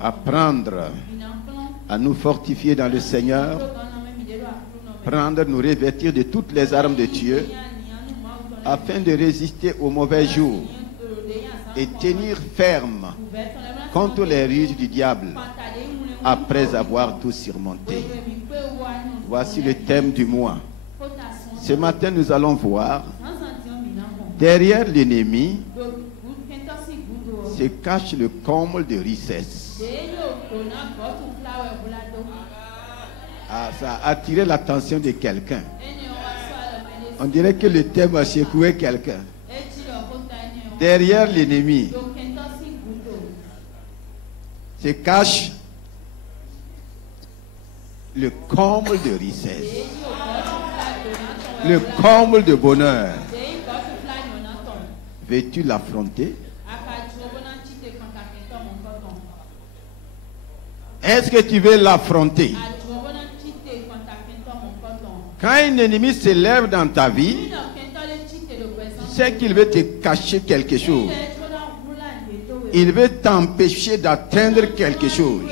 apprendre à nous fortifier dans le Seigneur, prendre, nous revêtir de toutes les armes de Dieu, afin de résister aux mauvais jours et tenir ferme contre les ruses du diable, après avoir tout surmonté. Voici le thème du mois. Ce matin, nous allons voir, derrière l'ennemi se cache le comble de richesse. Ah, ça a attiré l'attention de quelqu'un. On dirait que le thème a secoué quelqu'un. Derrière l'ennemi se cache le comble de richesse, le comble de bonheur. Veux-tu l'affronter? Est-ce que tu veux l'affronter? Quand un ennemi se lève dans ta vie, c'est qu'il veut te cacher quelque chose. Il veut t'empêcher d'atteindre quelque chose.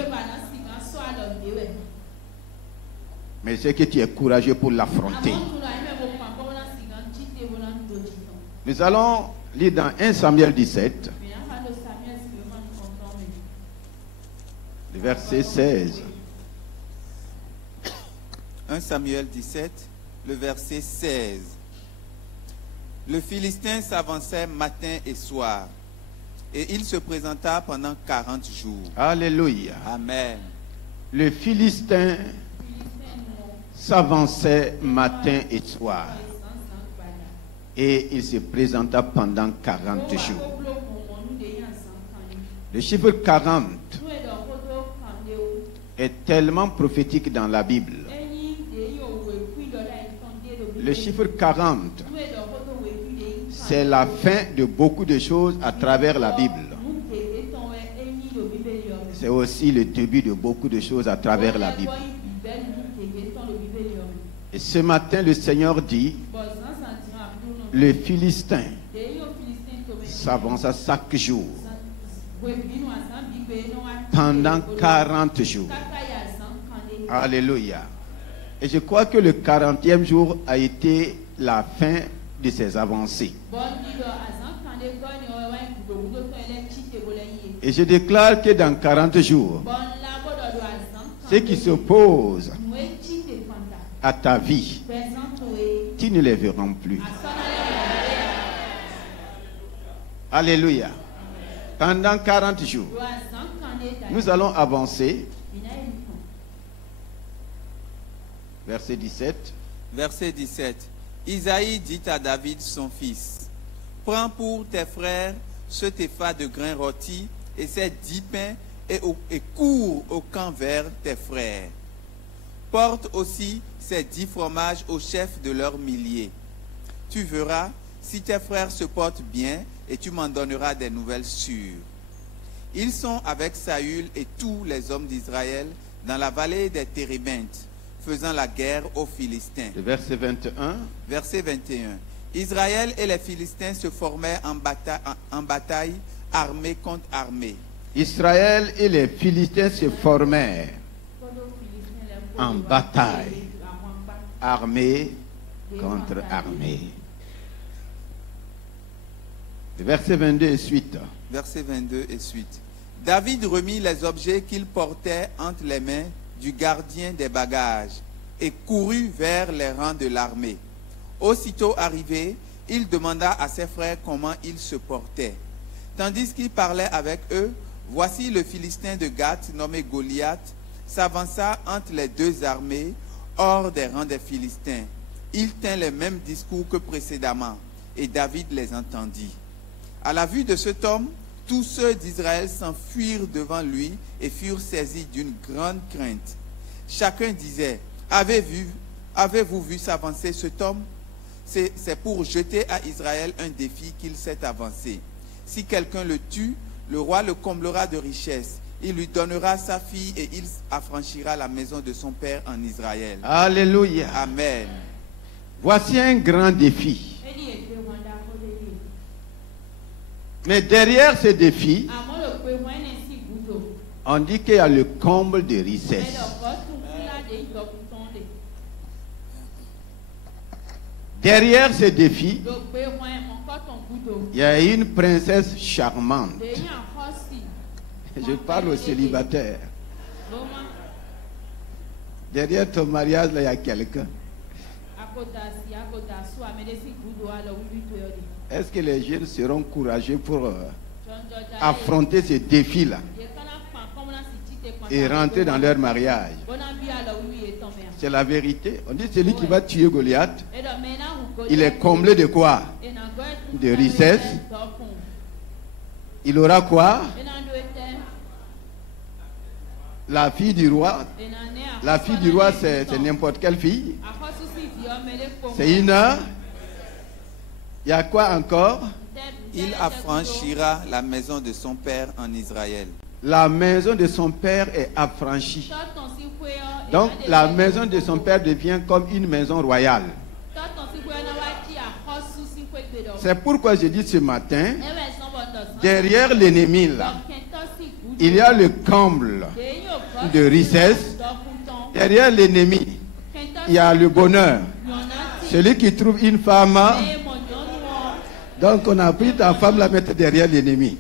Mais c'est que tu es courageux pour l'affronter. Nous allons lire dans 1 Samuel 17, le verset 16. 1 Samuel 17, le verset 16. Le Philistin s'avançait matin et soir, et il se présenta pendant 40 jours. Alléluia. Amen. Le Philistin s'avançait matin et soir, et il se présenta pendant 40 jours. Le chiffre 40 est tellement prophétique dans la Bible. Le chiffre 40, c'est la fin de beaucoup de choses à travers la Bible. C'est aussi le début de beaucoup de choses à travers la Bible. Et ce matin, le Seigneur dit, le Philistin s'avance à chaque jour, pendant 40 jours. Alléluia. Et je crois que le 40e jour a été la fin de ces avancées. Et je déclare que dans 40 jours, ceux qui s'opposent à ta vie, tu ne les verras plus. Alléluia. Pendant 40 jours, nous allons avancer. Verset 17. Verset 17. Isaïe dit à David son fils, prends pour tes frères ce tépha de grains rôtis et ces 10 pains et cours au camp vers tes frères. Porte aussi ces 10 fromages au chef de leurs milliers. Tu verras si tes frères se portent bien et tu m'en donneras des nouvelles sûres. Ils sont avec Saül et tous les hommes d'Israël dans la vallée des Térébintes, faisant la guerre aux Philistins. Le verset 21. Verset 21. Israël et les Philistins se formaient en bataille, armée contre armée. Israël et les Philistins se formèrent en bataille, armée contre armée. Le verset 22 et suite. Verset 22 et suite. David remit les objets qu'il portait entre les mains du gardien des bagages et courut vers les rangs de l'armée. Aussitôt arrivé, il demanda à ses frères comment ils se portaient. Tandis qu'il parlait avec eux, voici le Philistin de Gath, nommé Goliath, s'avança entre les deux armées, hors des rangs des Philistins. Il tint les mêmes discours que précédemment, et David les entendit. À la vue de cet homme, tous ceux d'Israël s'enfuirent devant lui et furent saisis d'une grande crainte. Chacun disait, avez-vous vu s'avancer cet homme? C'est pour jeter à Israël un défi qu'il s'est avancé. Si quelqu'un le tue, le roi le comblera de richesses. Il lui donnera sa fille et il affranchira la maison de son père en Israël. Alléluia. Amen. Voici un grand défi. Mais derrière ce défi, On dit qu'il y a le comble de richesse. Derrière ce défi, il y a une princesse charmante. Je parle aux célibataires. Derrière ton mariage, là, il y a quelqu'un. Est-ce que les jeunes seront courageux pour affronter ces défis-là et rentrer dans leur mariage? C'est la vérité. On dit celui qui va tuer Goliath, il est comblé de quoi? De richesse. Il aura quoi? La fille du roi. La fille du roi, c'est n'importe quelle fille. C'est une heure. Il y a quoi encore? Il affranchira la maison de son père en Israël. La maison de son père est affranchie. Donc la maison de son père devient comme une maison royale. C'est pourquoi je dis ce matin, derrière l'ennemi là, il y a le comble de richesse. Derrière l'ennemi, il y a le bonheur. Celui qui trouve une femme, donc on a pris ta femme la mettre derrière l'ennemi.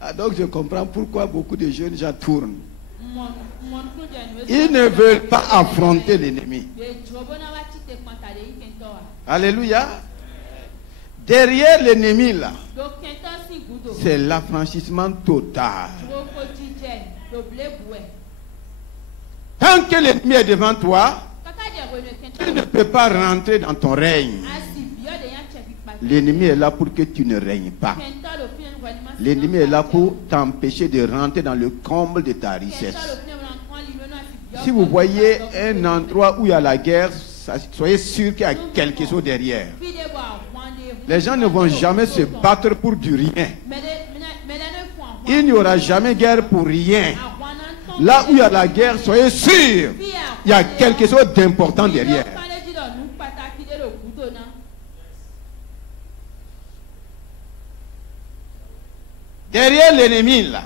Ah, donc je comprends pourquoi beaucoup de jeunes gens tournent. Ils ne veulent pas affronter l'ennemi. Alléluia. Derrière l'ennemi là, c'est l'affranchissement total. Tant que l'ennemi est devant toi, tu ne peux pas rentrer dans ton règne. L'ennemi est là pour que tu ne règnes pas. L'ennemi est là pour t'empêcher de rentrer dans le comble de ta richesse. Si vous voyez un endroit où il y a la guerre, soyez sûr qu'il y a quelque chose derrière. Les gens ne vont jamais se battre pour du rien. Il n'y aura jamais guerre pour rien. Là où il y a la guerre, soyez sûr, il y a quelque chose d'important derrière. Derrière l'ennemi là,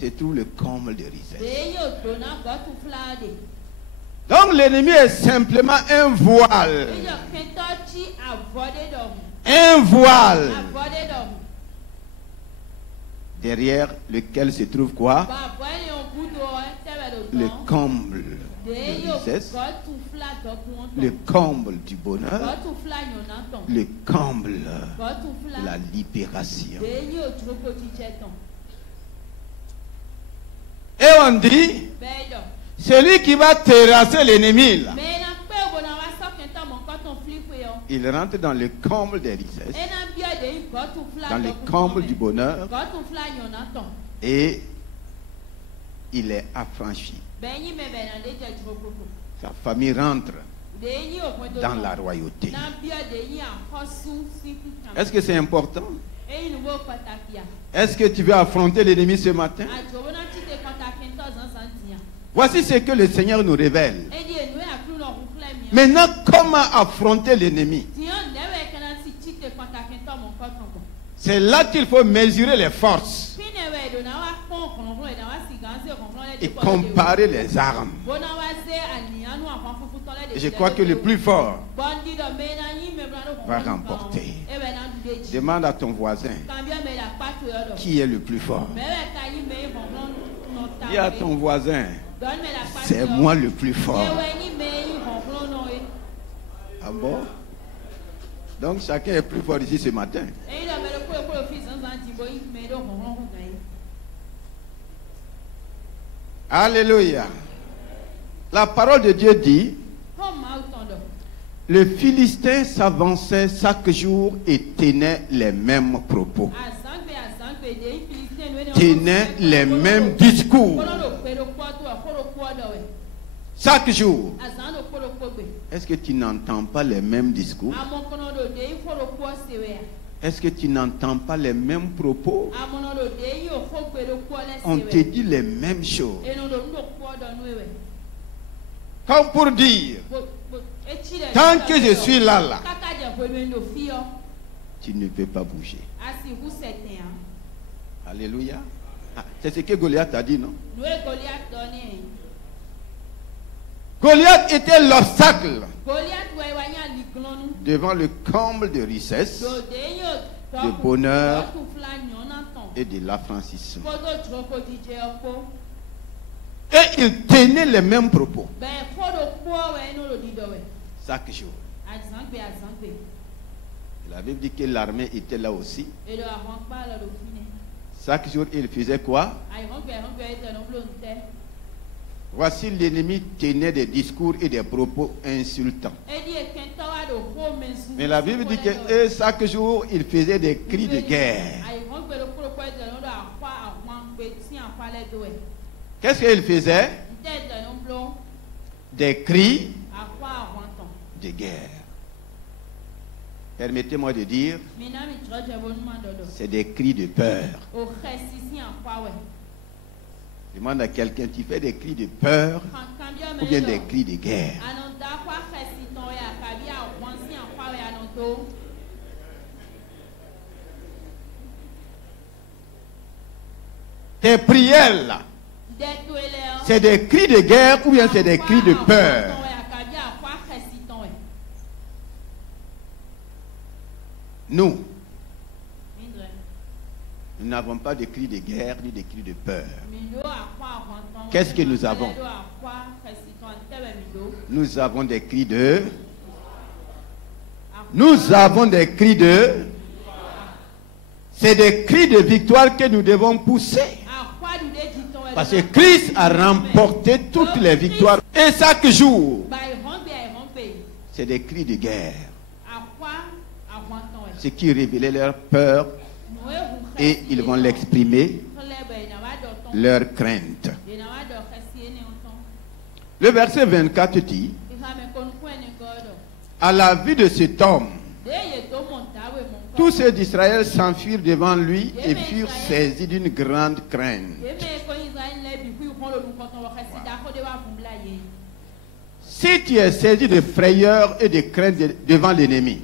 se trouve le comble de richesse. Donc l'ennemi est simplement un voile. Un voile. Derrière lequel se trouve quoi? Le comble de richesse, le comble du bonheur, le comble de la libération. Et on dit, celui qui va terrasser l'ennemi là, il rentre dans le comble des richesses, dans le comble du bonheur, et il est affranchi. Sa famille rentre dans la royauté. Est-ce que c'est important? Est-ce que tu veux affronter l'ennemi ce matin? Voici ce que le Seigneur nous révèle. Maintenant, comment affronter l'ennemi? C'est là qu'il faut mesurer les forces et comparer les armes. Et je crois que le plus fort va remporter. Demande à ton voisin qui est le plus fort. Dis à ton voisin, c'est moi le plus fort. Ah bon? Donc chacun est plus fort ici ce matin. Alléluia. La parole de Dieu dit, le Philistin s'avançait chaque jour et tenait les mêmes propos. Tenait les mêmes discours. Chaque jour. Est-ce que tu n'entends pas les mêmes discours? Est-ce que tu n'entends pas les mêmes propos? On te dit les mêmes choses. Comme pour dire, tant que je suis là, tu ne peux pas bouger. Alléluia. Ah, c'est ce que Goliath a dit, non? Goliath était l'obstacle devant le comble de richesse, de bonheur et de l'affranchissement. Et il tenait les mêmes propos chaque jour. La Bible dit que l'armée était là aussi. Chaque jour, il faisait quoi? Voici l'ennemi tenait des discours et des propos insultants. Mais la Bible dit que chaque jour, il faisait des cris de guerre. Qu'est-ce qu'il faisait? Des cris de guerre. Permettez-moi de dire, c'est des cris de peur. Demande à quelqu'un, tu fais des cris de peur ou bien des cris de guerre? Tes prières là, c'est des cris de guerre ou bien c'est des cris de peur? Nous n'avons pas de cris de guerre ni de cris de peur. Qu'est-ce que nous avons? Nous avons des cris de... Nous avons des cris de... C'est des cris de victoire que nous devons pousser. Parce que Christ a remporté toutes les victoires. Et chaque jour, c'est des cris de guerre. Ce qui révélait leur peur et ils vont l'exprimer, leur crainte. Le verset 24 dit, à la vue de cet homme, tous ceux d'Israël s'enfuirent devant lui et furent saisis d'une grande crainte. Si tu es saisi de frayeur et de crainte devant l'ennemi,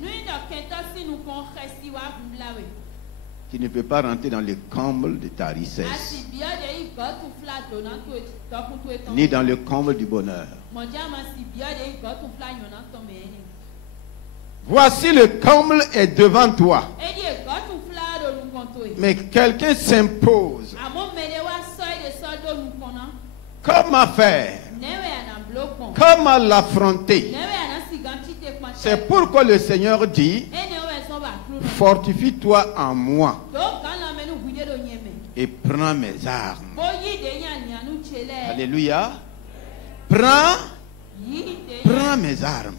tu ne peux pas rentrer dans le comble de ta richesse, ni dans le comble du bonheur. Voici le comble est devant toi. Mais quelqu'un s'impose. Comment faire? Comment l'affronter? C'est pourquoi le Seigneur dit, fortifie-toi en moi et prends mes armes. Alléluia. Prends mes armes.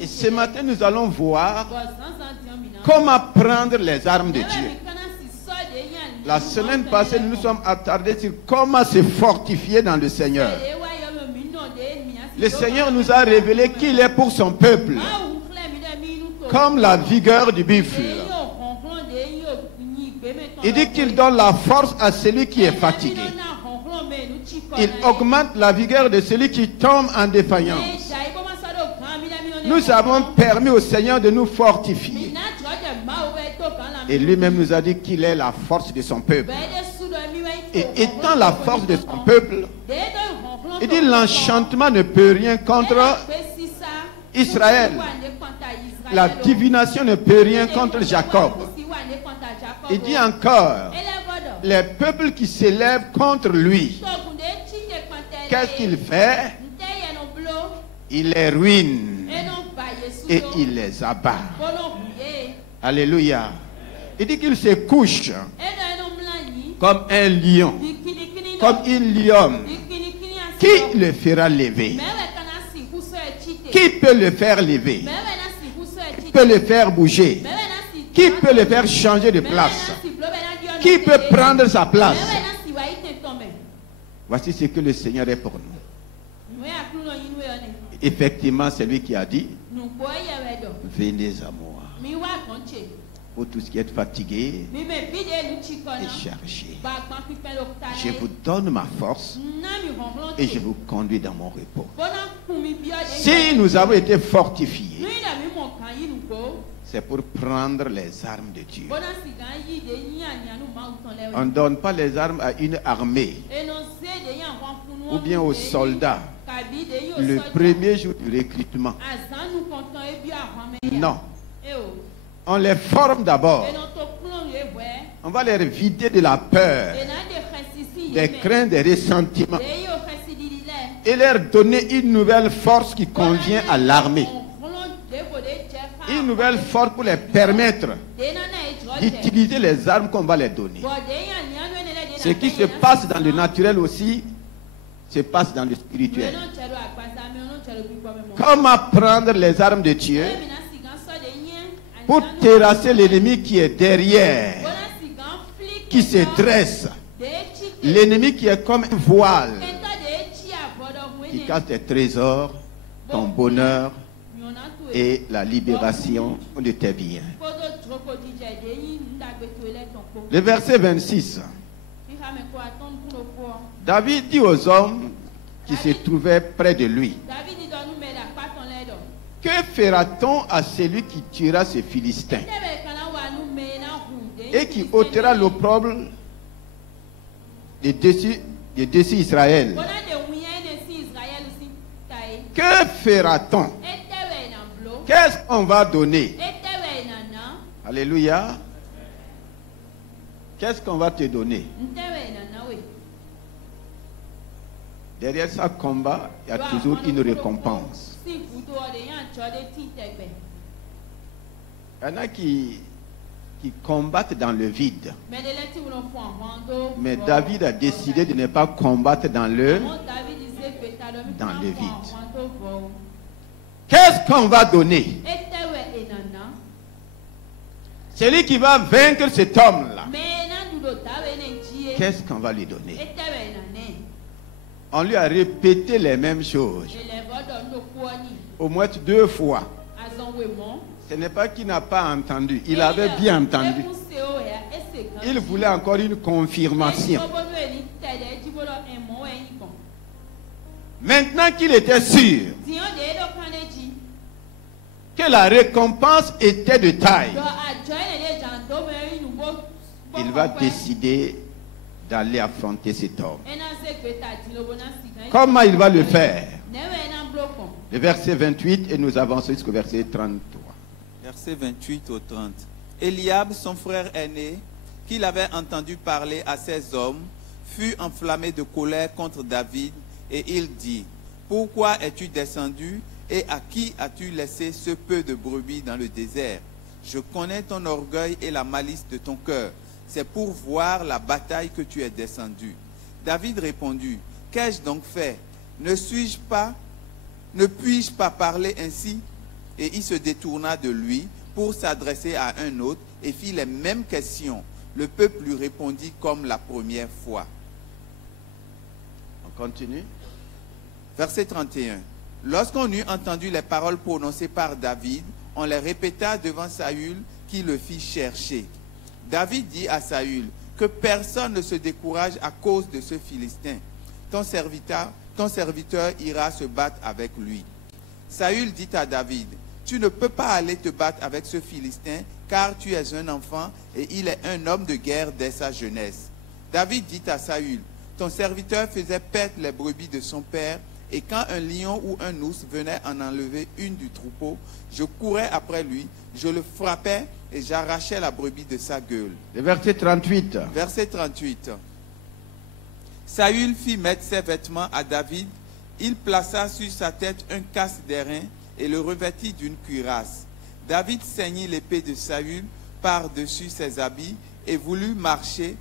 Et ce matin, nous allons voir comment prendre les armes de Dieu. La semaine passée, nous nous sommes attardés sur comment se fortifier dans le Seigneur. Le Seigneur nous a révélé qu'il est pour son peuple, comme la vigueur du buffle. Il dit qu'il donne la force à celui qui est fatigué. Il augmente la vigueur de celui qui tombe en défaillance. Nous avons permis au Seigneur de nous fortifier. Et lui-même nous a dit qu'il est la force de son peuple. Et étant la force de son peuple, il dit l'enchantement ne peut rien contre Israël. La divination ne peut rien contre Jacob. Il dit encore, les peuples qui s'élèvent contre lui, qu'est-ce qu'il fait? Il les ruine et il les abat. Alléluia. Il dit qu'il se couche comme un lion, comme une lionne. Qui le fera lever? Qui peut le faire lever? Qui peut le faire bouger? Qui peut le faire changer de place? Qui peut prendre sa place? Voici ce que le Seigneur est pour nous. Effectivement, c'est lui qui a dit, venez à moi. Pour tout ce qui est fatigué et chargé, je vous donne ma force et je vous conduis dans mon repos. Si nous avons été fortifiés, c'est pour prendre les armes de Dieu. On ne donne pas les armes à une armée ou bien aux soldats le premier jour du recrutement. Non. On les forme d'abord. On va les vider de la peur, des craintes, des ressentiments et leur donner une nouvelle force qui convient à l'armée. Une nouvelle force pour les permettre d'utiliser les armes qu'on va les donner. Ce qui se passe dans le naturel aussi se passe dans le spirituel. Comment prendre les armes de Dieu pour terrasser l'ennemi qui est derrière, qui se dresse, l'ennemi qui est comme un voile, qui cache tes trésors, ton bonheur et la libération de tes biens. Le verset 26. David dit aux hommes qui se trouvaient près de lui: que fera-t-on à celui qui tuera ce Philistin et qui ôtera l'opprobre de dessus Israël? Que fera-t-on? Qu'est-ce qu'on va donner? Alléluia. Qu'est-ce qu'on va te donner? Derrière ce combat, il y a toujours une récompense. Il y en a qui combattent dans le vide. Mais David a décidé de ne pas combattre dans le vide. Qu'est-ce qu'on va donner? Celui qui va vaincre cet homme-là, qu'est-ce qu'on va lui donner? On lui a répété les mêmes choses au moins 2 fois. Ce n'est pas qu'il n'a pas entendu, il avait bien entendu. Il voulait encore une confirmation. Maintenant qu'il était sûr que la récompense était de taille, il va décider d'aller affronter cet homme. Comment il va le faire? Le verset 28 et nous avançons jusqu'au verset 33. Verset 28 au 30. Eliab, son frère aîné, qu'il avait entendu parler à ces hommes, fut enflammé de colère contre David et il dit: pourquoi es-tu descendu et à qui as-tu laissé ce peu de brebis dans le désert? Je connais ton orgueil et la malice de ton cœur. C'est pour voir la bataille que tu es descendu. David répondit: qu'ai-je donc fait? Ne puis-je pas parler ainsi? Et il se détourna de lui pour s'adresser à un autre et fit les mêmes questions. Le peuple lui répondit comme la première fois. On continue. Verset 31. Lorsqu'on eut entendu les paroles prononcées par David, on les répéta devant Saül qui le fit chercher. David dit à Saül: que personne ne se décourage à cause de ce Philistin. Ton serviteur ira se battre avec lui. Saül dit à David: tu ne peux pas aller te battre avec ce Philistin, car tu es un enfant et il est un homme de guerre dès sa jeunesse. David dit à Saül: ton serviteur faisait perdre les brebis de son père, et quand un lion ou un ours venait en enlever une du troupeau, je courais après lui, je le frappais et j'arrachais la brebis de sa gueule. Le verset 38. Verset 38. Saül fit mettre ses vêtements à David. Il plaça sur sa tête un casque d'airain et le revêtit d'une cuirasse. David ceignit l'épée de Saül par-dessus ses habits et voulut marcher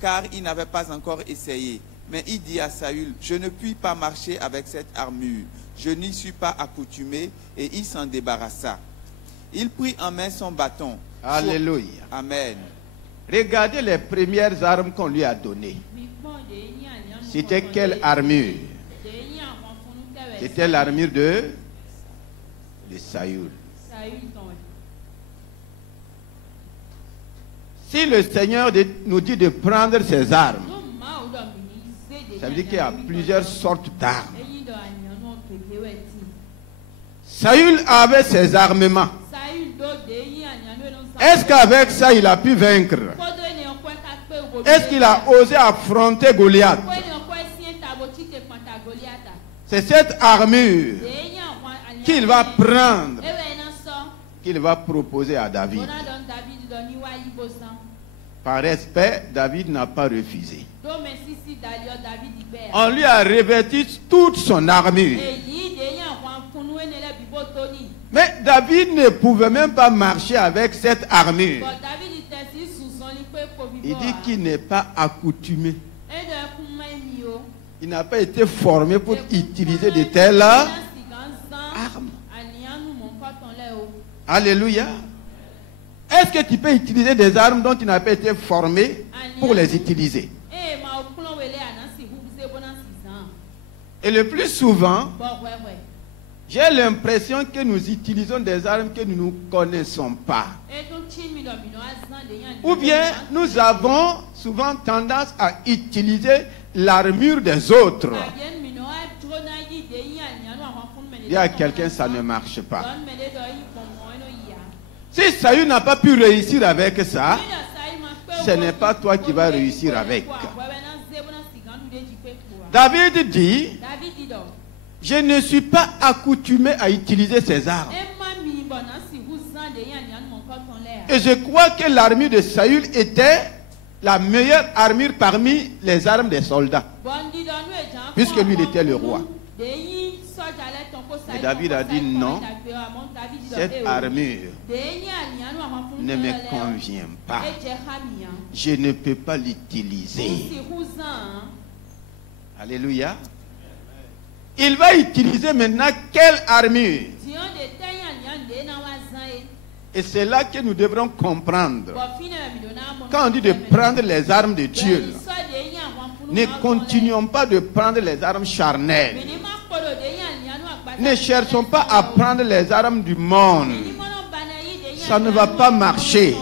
car il n'avait pas encore essayé. Mais il dit à Saül: je ne puis pas marcher avec cette armure. Je n'y suis pas accoutumé, et il s'en débarrassa. Il prit en main son bâton. Alléluia. Amen. Regardez les premières armes qu'on lui a données. C'était quelle armure? C'était l'armure de Saül. Si le Seigneur nous dit de prendre ses armes, ça veut dire qu'il y a plusieurs sortes d'armes. Saül avait ses armements. Est-ce qu'avec ça, il a pu vaincre? Est-ce qu'il a osé affronter Goliath? C'est cette armure qu'il va prendre, qu'il va proposer à David. Par respect, David n'a pas refusé. On lui a revêtu toute son armure. Mais David ne pouvait même pas marcher avec cette armure. Il dit qu'il n'est pas accoutumé. Il n'a pas été formé pour utiliser de telles armes. Alléluia. Est-ce que tu peux utiliser des armes dont tu n'as pas été formé pour les utiliser? Et le plus souvent, j'ai l'impression que nous utilisons des armes que nous ne connaissons pas. Ou bien nous avons souvent tendance à utiliser l'armure des autres. Il y a quelqu'un, ça ne marche pas. Si Saül n'a pas pu réussir avec ça, ce n'est pas toi qui vas réussir avec. David dit, je ne suis pas accoutumé à utiliser ces armes. Et je crois que l'armure de Saül était la meilleure armure parmi les armes des soldats, puisque lui il était le roi. Et David a dit non, cette armure ne me convient pas. Je ne peux pas l'utiliser. Alléluia. Il va utiliser maintenant quelle armure? Et c'est là que nous devrons comprendre. Quand on dit de prendre les armes de Dieu, ne continuons pas de prendre les armes charnelles. Ne cherchons pas à prendre les armes du monde. Ça ne va pas marcher.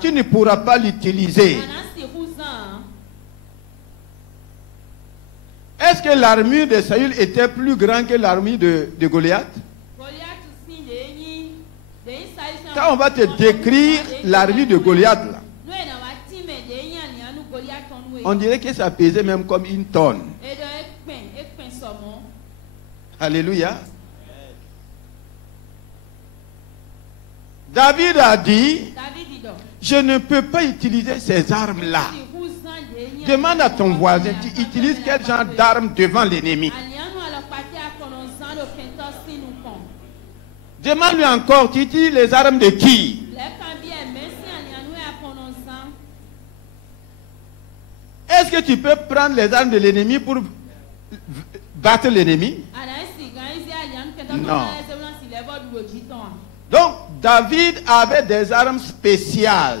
Tu ne pourras pas l'utiliser. Est-ce que l'armure de Saül était plus grande que l'armure de Goliath? Quand on va te décrire l'armure de Goliath, là, on dirait que ça pesait même comme une tonne. Alléluia. David a dit, je ne peux pas utiliser ces armes-là. Demande à ton voisin, tu utilises quel genre d'armes devant l'ennemi? Demande-lui encore, tu utilises les armes de qui? Est-ce que tu peux prendre les armes de l'ennemi pour battre l'ennemi? Non. Donc, David avait des armes spéciales.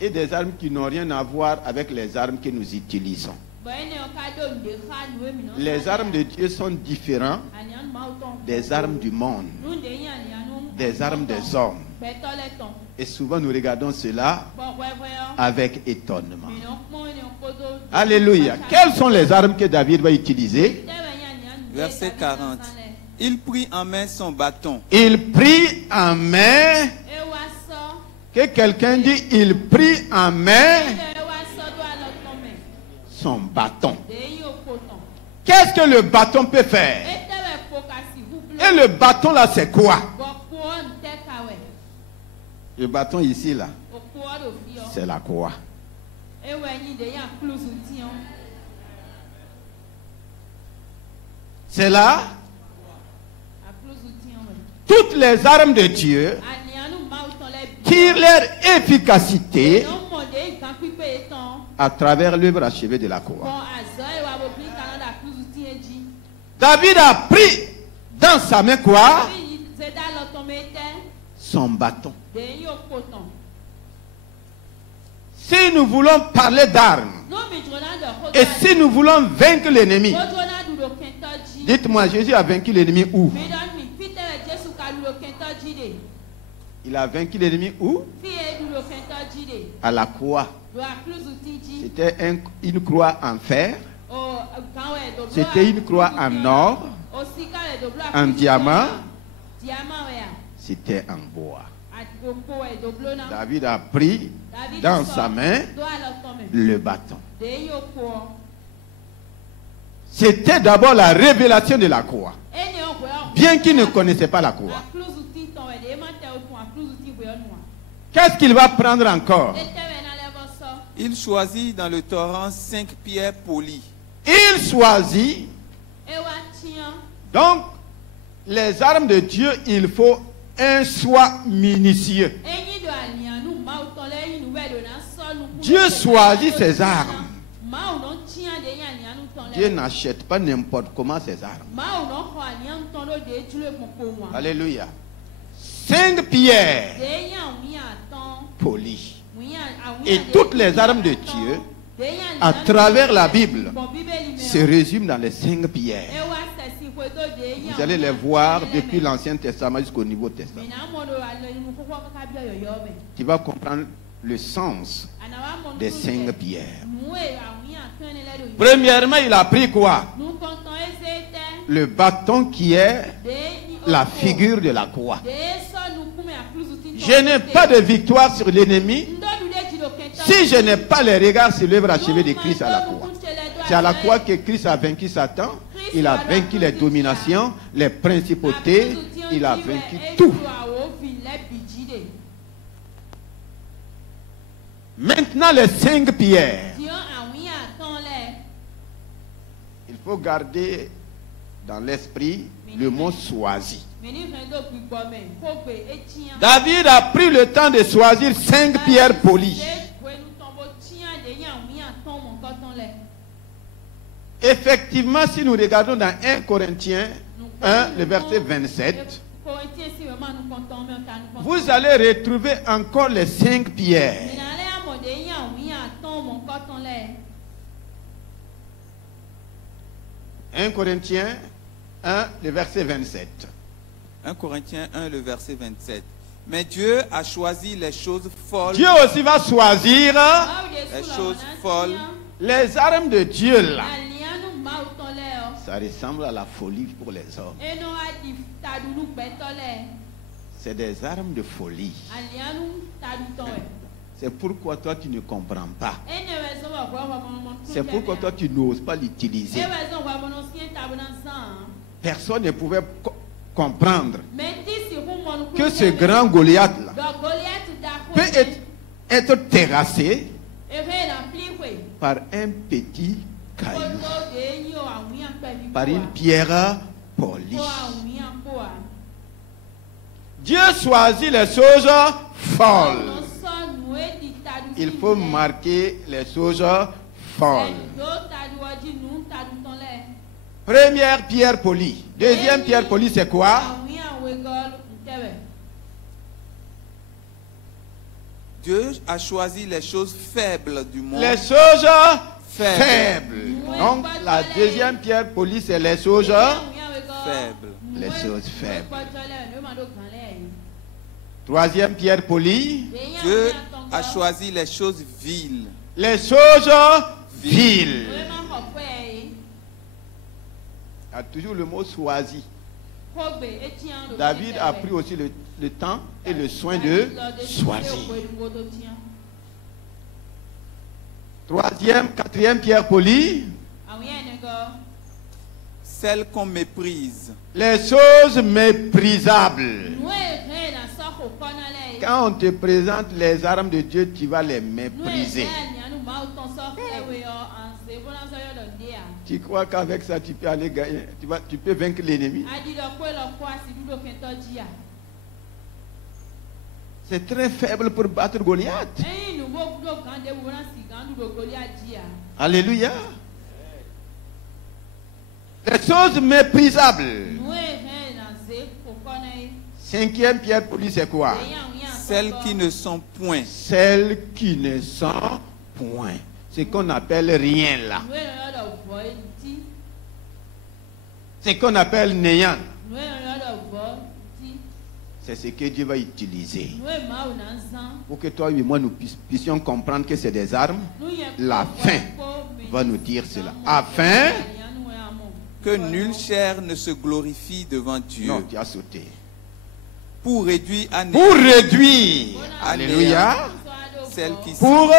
Et des armes qui n'ont rien à voir avec les armes que nous utilisons. Les armes de Dieu sont différentes des armes du monde, des armes des hommes. Et souvent nous regardons cela avec étonnement. Alléluia. Quelles sont les armes que David va utiliser? Verset 40. Il prit en main son bâton. Il prit en main. Que quelqu'un dit, il prit en main son bâton. Qu'est-ce que le bâton peut faire? Et le bâton là, c'est quoi? Le bâton ici là, c'est la croix. C'est là. Toutes les armes de Dieu tirent leur efficacité à travers l'œuvre achevée de la croix. David a pris dans sa main quoi? Son bâton. Si nous voulons parler d'armes et si nous voulons vaincre l'ennemi, dites-moi, Jésus a vaincu l'ennemi où? Il a vaincu l'ennemi où? À la croix. C'était une croix en fer C'était une croix en or, en diamant. C'était en bois. David a pris dans sa main le bâton. C'était d'abord la révélation de la croix. Bien qu'il ne connaissait pas la croix. Qu'est-ce qu'il va prendre encore? Il choisit dans le torrent 5 pierres polies. Il choisit. Donc, les armes de Dieu, il faut un choix minutieux. Dieu choisit ses armes. Dieu n'achète pas n'importe comment ses armes. Alléluia. 5 pierres polies. Et toutes les armes de Dieu, à travers la Bible, se résument dans les 5 pierres. Vous allez les voir depuis l'Ancien Testament jusqu'au Nouveau Testament. Tu vas comprendre le sens des 5 pierres. Premièrement, il a pris quoi? Le bâton qui est la figure de la croix. Je n'ai pas de victoire sur l'ennemi si je n'ai pas les regards sur l'œuvre achevée de Christ à la croix. C'est à la croix que Christ a vaincu Satan. Il a vaincu les dominations, les principautés. Il a vaincu tout. Maintenant, les 5 pierres. Il faut garder dans l'esprit le mot choisi. David a pris le temps de choisir 5 pierres polies. Effectivement, si nous regardons dans 1 Corinthiens 1, le verset 27, vous allez retrouver encore les 5 pierres. 1 Corinthiens 1, le verset 27. 1 Corinthiens 1, le verset 27. Mais Dieu a choisi les choses folles. Dieu aussi va choisir les choses folles. Les armes de Dieu là. Ça ressemble à la folie pour les hommes. C'est des armes de folie. C'est pourquoi toi tu ne comprends pas. C'est pourquoi toi tu n'oses pas l'utiliser. Personne ne pouvait comprendre que ce grand Goliath là peut être terrassé par un petit caillou, par une pierre polie. Dieu choisit les choses folles. Il faut marquer les choses folles. Première pierre polie. Deuxième pierre polie, c'est quoi? Dieu a choisi les choses faibles du monde. Les choses faibles. Donc, la deuxième pierre polie, c'est les choses faibles. Les choses faibles. Troisième pierre polie. Dieu a choisi les choses viles. Les choses viles. Il y a toujours le mot choisi. David a pris aussi le temps et le soin de choisir. Troisième, quatrième pierre polie. Celles qu'on méprise. Les choses méprisables. Quand on te présente les armes de Dieu, tu vas les mépriser. Tu crois qu'avec ça, tu peux aller gagner, tu peux vaincre l'ennemi? C'est très faible pour battre Goliath. Alléluia. Les choses méprisables. Cinquième pierre polie, c'est quoi? Celles qui ne sont point. Celles qui ne sont point. Ce qu'on appelle rien là. Ce qu'on appelle néant. C'est ce que Dieu va utiliser. Pour que toi et moi nous puissions comprendre que c'est des armes. La fin va nous dire cela. Afin que nulle chair ne se glorifie devant Dieu. Non, tu as sauté. Pour réduire à néant. Pour réduire. Alléluia. Celles qui pour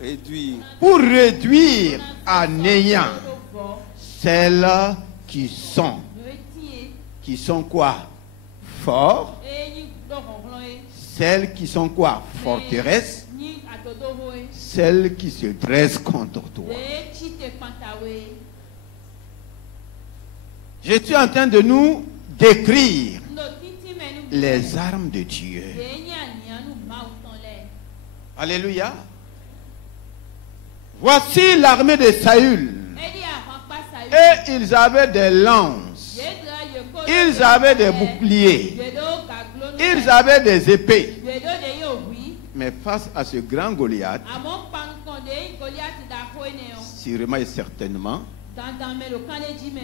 réduire. Pour réduire à néant celles qui sont. Qui sont quoi? Forts. Celles qui sont quoi? Forteresses. Celles qui se dressent contre toi. Je suis en train de nous décrire les armes de Dieu. Alléluia. Voici l'armée de Saül. Et ils avaient des lances. Ils avaient des boucliers. Ils avaient des épées. Mais face à ce grand Goliath, sûrement et certainement,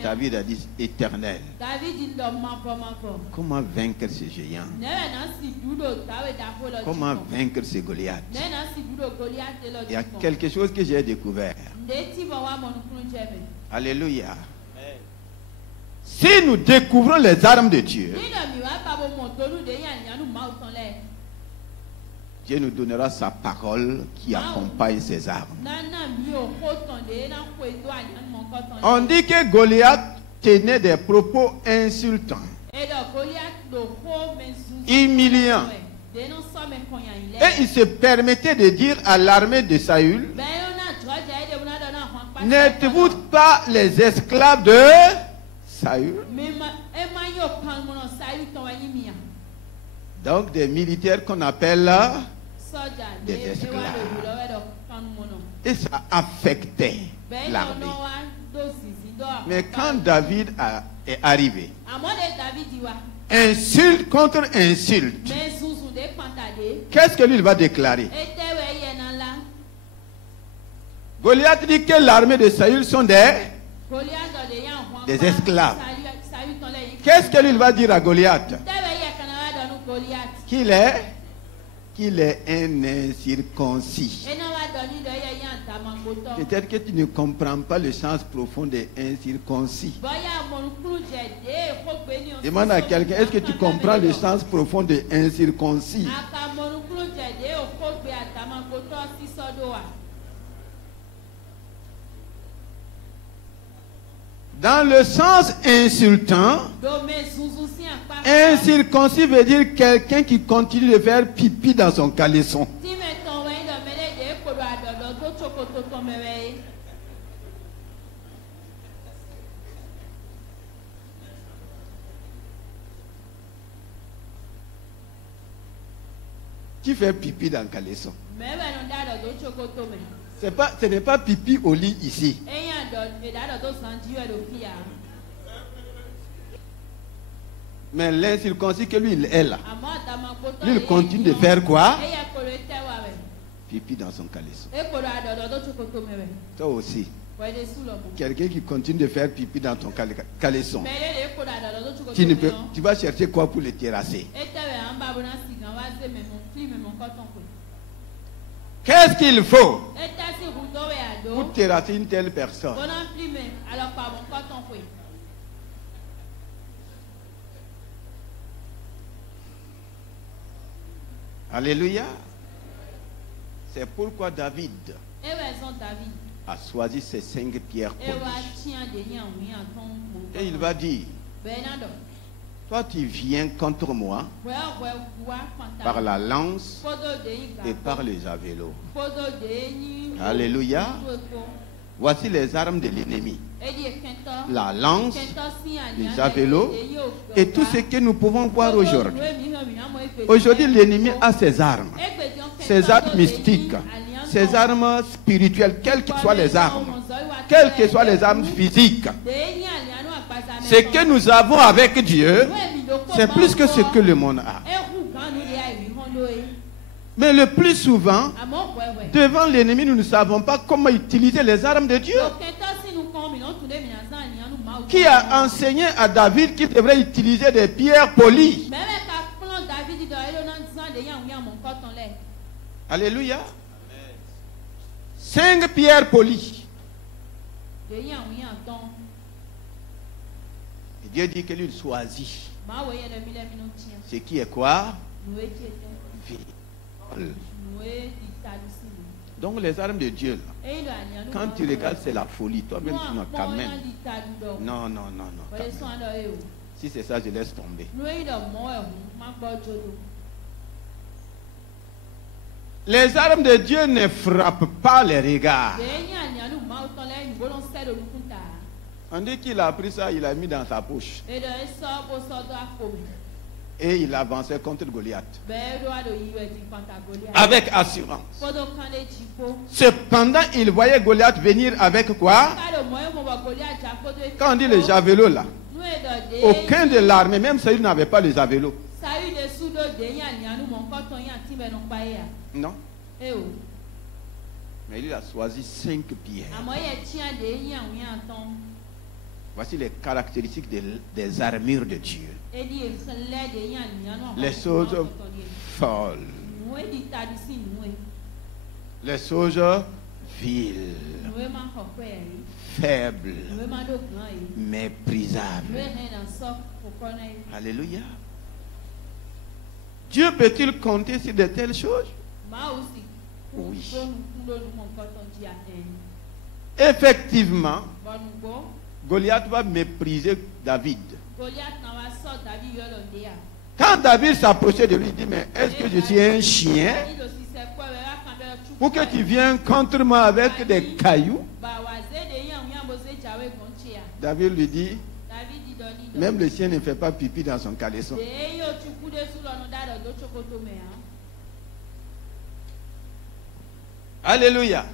David a dit éternel. Comment vaincre ce géant? Comment vaincre ce Goliath? Il y a quelque chose que j'ai découvert. Alléluia. Si nous découvrons les armes de Dieu, Dieu nous donnera sa parole qui accompagne ces armes. On dit que Goliath tenait des propos insultants, humiliants. Et il se permettait de dire à l'armée de Saül, n'êtes-vous pas les esclaves de Saül? Donc des militaires qu'on appelle des esclaves. Et ça affectait l'armée. Mais quand David est arrivé, insulte contre insulte, qu'est-ce que lui va déclarer? Goliath dit que l'armée de Saül sont des esclaves. Qu'est-ce que lui va dire à Goliath? Qu'il est un incirconcis. Peut-être que tu ne comprends pas le sens profond de incirconcis. Demande à quelqu'un, est-ce que tu comprends le sens profond de incirconcis? Dans le sens insultant, incirconcis veut dire quelqu'un qui continue de faire pipi dans son caleçon. Qui fait pipi dans le caleçon? Ce n'est pas pipi au lit ici. Mais l'incirconcis que lui, il est là. Lui, il continue de faire quoi? Pipi dans son caleçon. Toi aussi. Quelqu'un qui continue de faire pipi dans ton caleçon. Tu vas chercher quoi pour le terrasser? Qu'est-ce qu'il faut pour terrasser une telle personne? Alléluia. C'est pourquoi David a choisi ces 5 pierres polies. Et il va dire, toi tu viens contre moi par la lance et par les javelots. Alléluia. Voici les armes de l'ennemi. La lance, les javelots et tout ce que nous pouvons voir aujourd'hui. Aujourd'hui, l'ennemi a ses armes mystiques, ses armes spirituelles, quelles que soient les armes physiques. Ce que nous avons avec Dieu, c'est plus que ce que le monde a. Mais le plus souvent, devant l'ennemi, nous ne savons pas comment utiliser les armes de Dieu. Qui a enseigné à David qu'il devrait utiliser des pierres polies? Alléluia. 5 pierres polies. Et Dieu dit que lui choisit. Ce qui est quoi? Viol. Donc les armes de Dieu, là, quand tu regardes, c'est la folie. Toi-même, tu n'as quand même. Non, non, non, non. Si c'est ça, je laisse tomber. Les armes de Dieu ne frappent pas les regards. On dit qu'il a pris ça, il l'a mis dans sa poche. Et il avançait contre Goliath. Avec assurance. Cependant, il voyait Goliath venir avec quoi? Quand on dit les javelots là, aucun de l'armée, même Saül n'avait pas les javelots. Non. Mais il a choisi 5 pierres. Voici les caractéristiques des armures de Dieu. Les choses folles. Les choses viles. Faibles. Méprisables. Alléluia. Dieu peut-il compter sur de telles choses? Oui. Effectivement, Goliath va mépriser David. Quand David s'approchait de lui, il dit, mais est-ce que je suis un chien pour que tu viennes contre moi avec des cailloux? David lui dit, même le chien ne fait pas pipi dans son caleçon. Alléluia.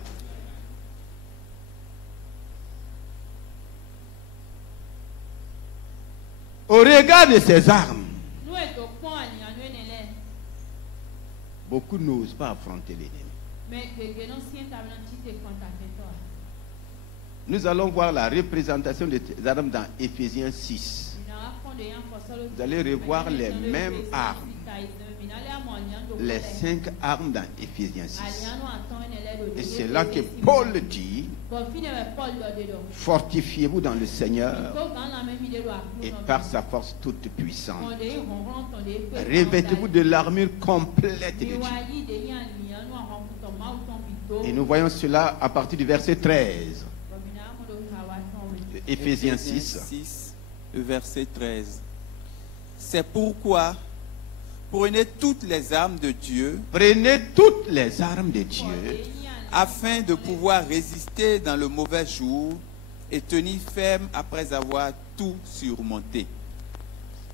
Au regard de ces armes, beaucoup n'osent pas affronter l'ennemi. Nous allons voir la représentation des armes dans Éphésiens 6. Vous allez revoir les mêmes armes. Les 5 armes dans Éphésiens 6. Et c'est là que Paul dit, fortifiez-vous dans le Seigneur et par sa force toute puissante. Revêtez-vous de l'armure complète de Dieu. Et nous voyons cela à partir du verset 13. Éphésiens 6, verset 13. C'est pourquoi prenez toutes les armes de Dieu. Prenez toutes les armes de Dieu. Afin de pouvoir résister dans le mauvais jour et tenir ferme après avoir tout surmonté.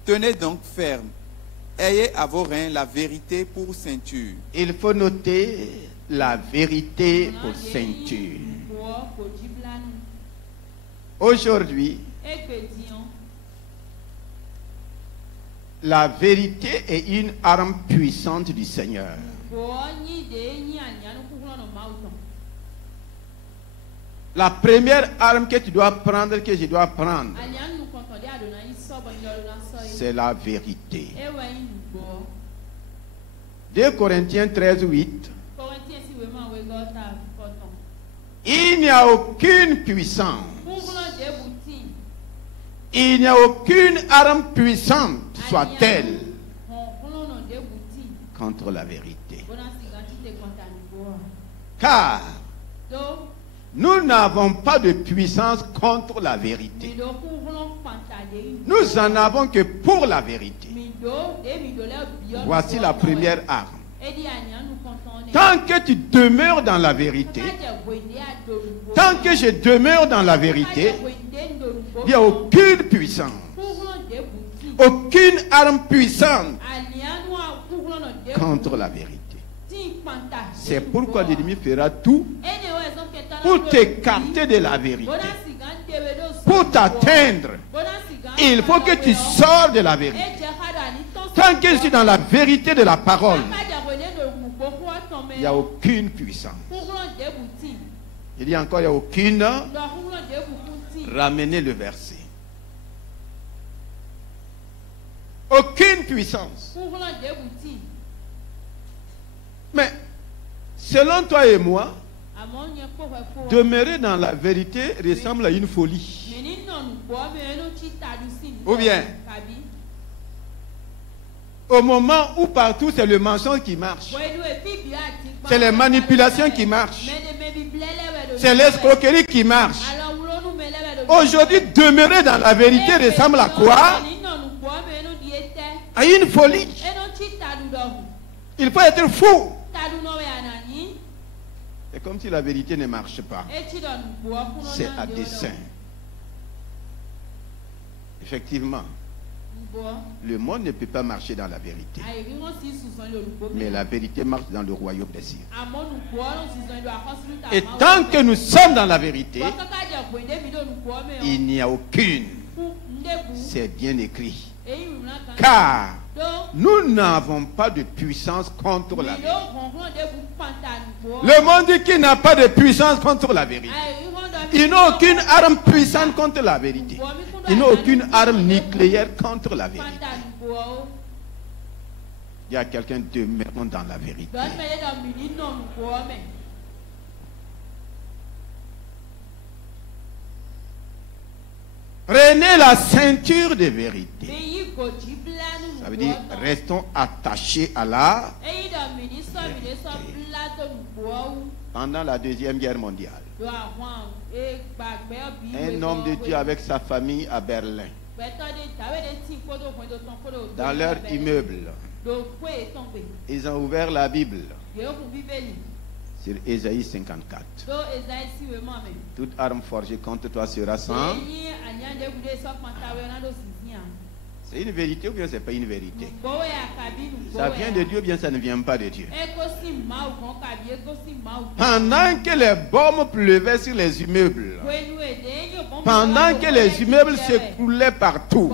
Tenez donc ferme. Ayez à vos reins la vérité pour ceinture. Il faut noter la vérité pour ceinture. Aujourd'hui, la vérité est une arme puissante du Seigneur. La première arme que tu dois prendre, que je dois prendre, c'est la vérité. 2 Corinthiens 13, 8. Il n'y a aucune puissance. Il n'y a aucune arme puissante, soit-elle, contre la vérité. Car nous n'avons pas de puissance contre la vérité. Nous en avons que pour la vérité. Voici la première arme. Tant que tu demeures dans la vérité, tant que je demeure dans la vérité, il n'y a aucune puissance, aucune arme puissante contre la vérité. C'est pourquoi l'ennemi fera tout pour t'écarter de la vérité, pour t'atteindre. Il faut que tu sors de la vérité. Tant que je suis dans la vérité de la parole, il n'y a aucune puissance. Il y a encore, il n'y a aucune. Ramenez le verset. Aucune puissance. Mais selon toi et moi, demeurer dans la vérité ressemble à une folie. Ou bien, au moment où partout c'est le mensonge qui marche, c'est les manipulations qui marchent, c'est l'escroquerie qui marche. Aujourd'hui, demeurer dans la vérité ressemble à quoi? À une folie. Il faut être fou. C'est comme si la vérité ne marche pas. C'est à dessein. Effectivement, le monde ne peut pas marcher dans la vérité. Mais la vérité marche dans le royaume des cieux. Et tant que nous sommes dans la vérité, il n'y a aucune. C'est bien écrit. Car nous n'avons pas de puissance contre la vérité. Le monde dit qu'il n'a pas de puissance contre la vérité. Il n'a aucune arme puissante contre la vérité. Il n'a aucune arme nucléaire contre la vérité. Il y a quelqu'un demeurant dans la vérité. Prenez la ceinture de vérité. Ça veut dire restons attachés à la vérité. Pendant la Deuxième Guerre mondiale, un homme de Dieu avec sa famille à Berlin, dans leur immeuble, ils ont ouvert la Bible sur Ésaïe 54. Toute arme forgée contre toi sera sans. C'est une vérité ou bien c'est pas une vérité? Ça vient de Dieu ou bien ça ne vient pas de Dieu? Pendant que les bombes pleuvaient sur les immeubles, pendant que les immeubles s'écroulaient partout,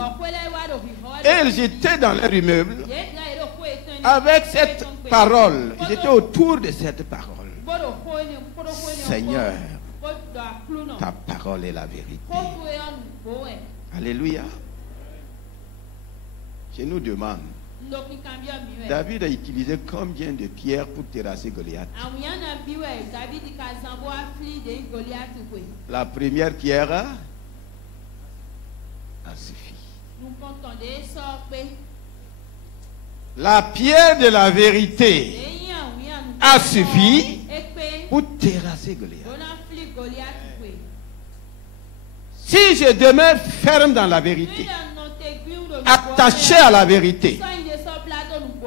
et ils étaient dans leur immeuble avec cette parole, ils étaient autour de cette parole. Seigneur, ta parole est la vérité. Alléluia. Je nous demande, David a utilisé combien de pierres pour terrasser Goliath? La première pierre a suffi. La pierre de la vérité a suffi pour terrasser Goliath. Si je demeure ferme dans la vérité, attaché à la vérité,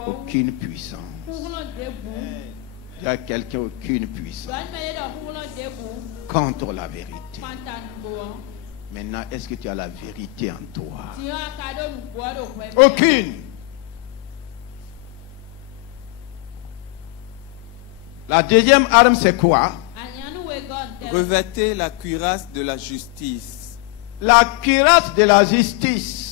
aucune puissance. Il y a quelqu'un, aucune puissance contre la vérité. Maintenant, est-ce que tu as la vérité en toi? Aucune. La deuxième arme, c'est quoi? Revêtez la cuirasse de la justice. La cuirasse de la justice.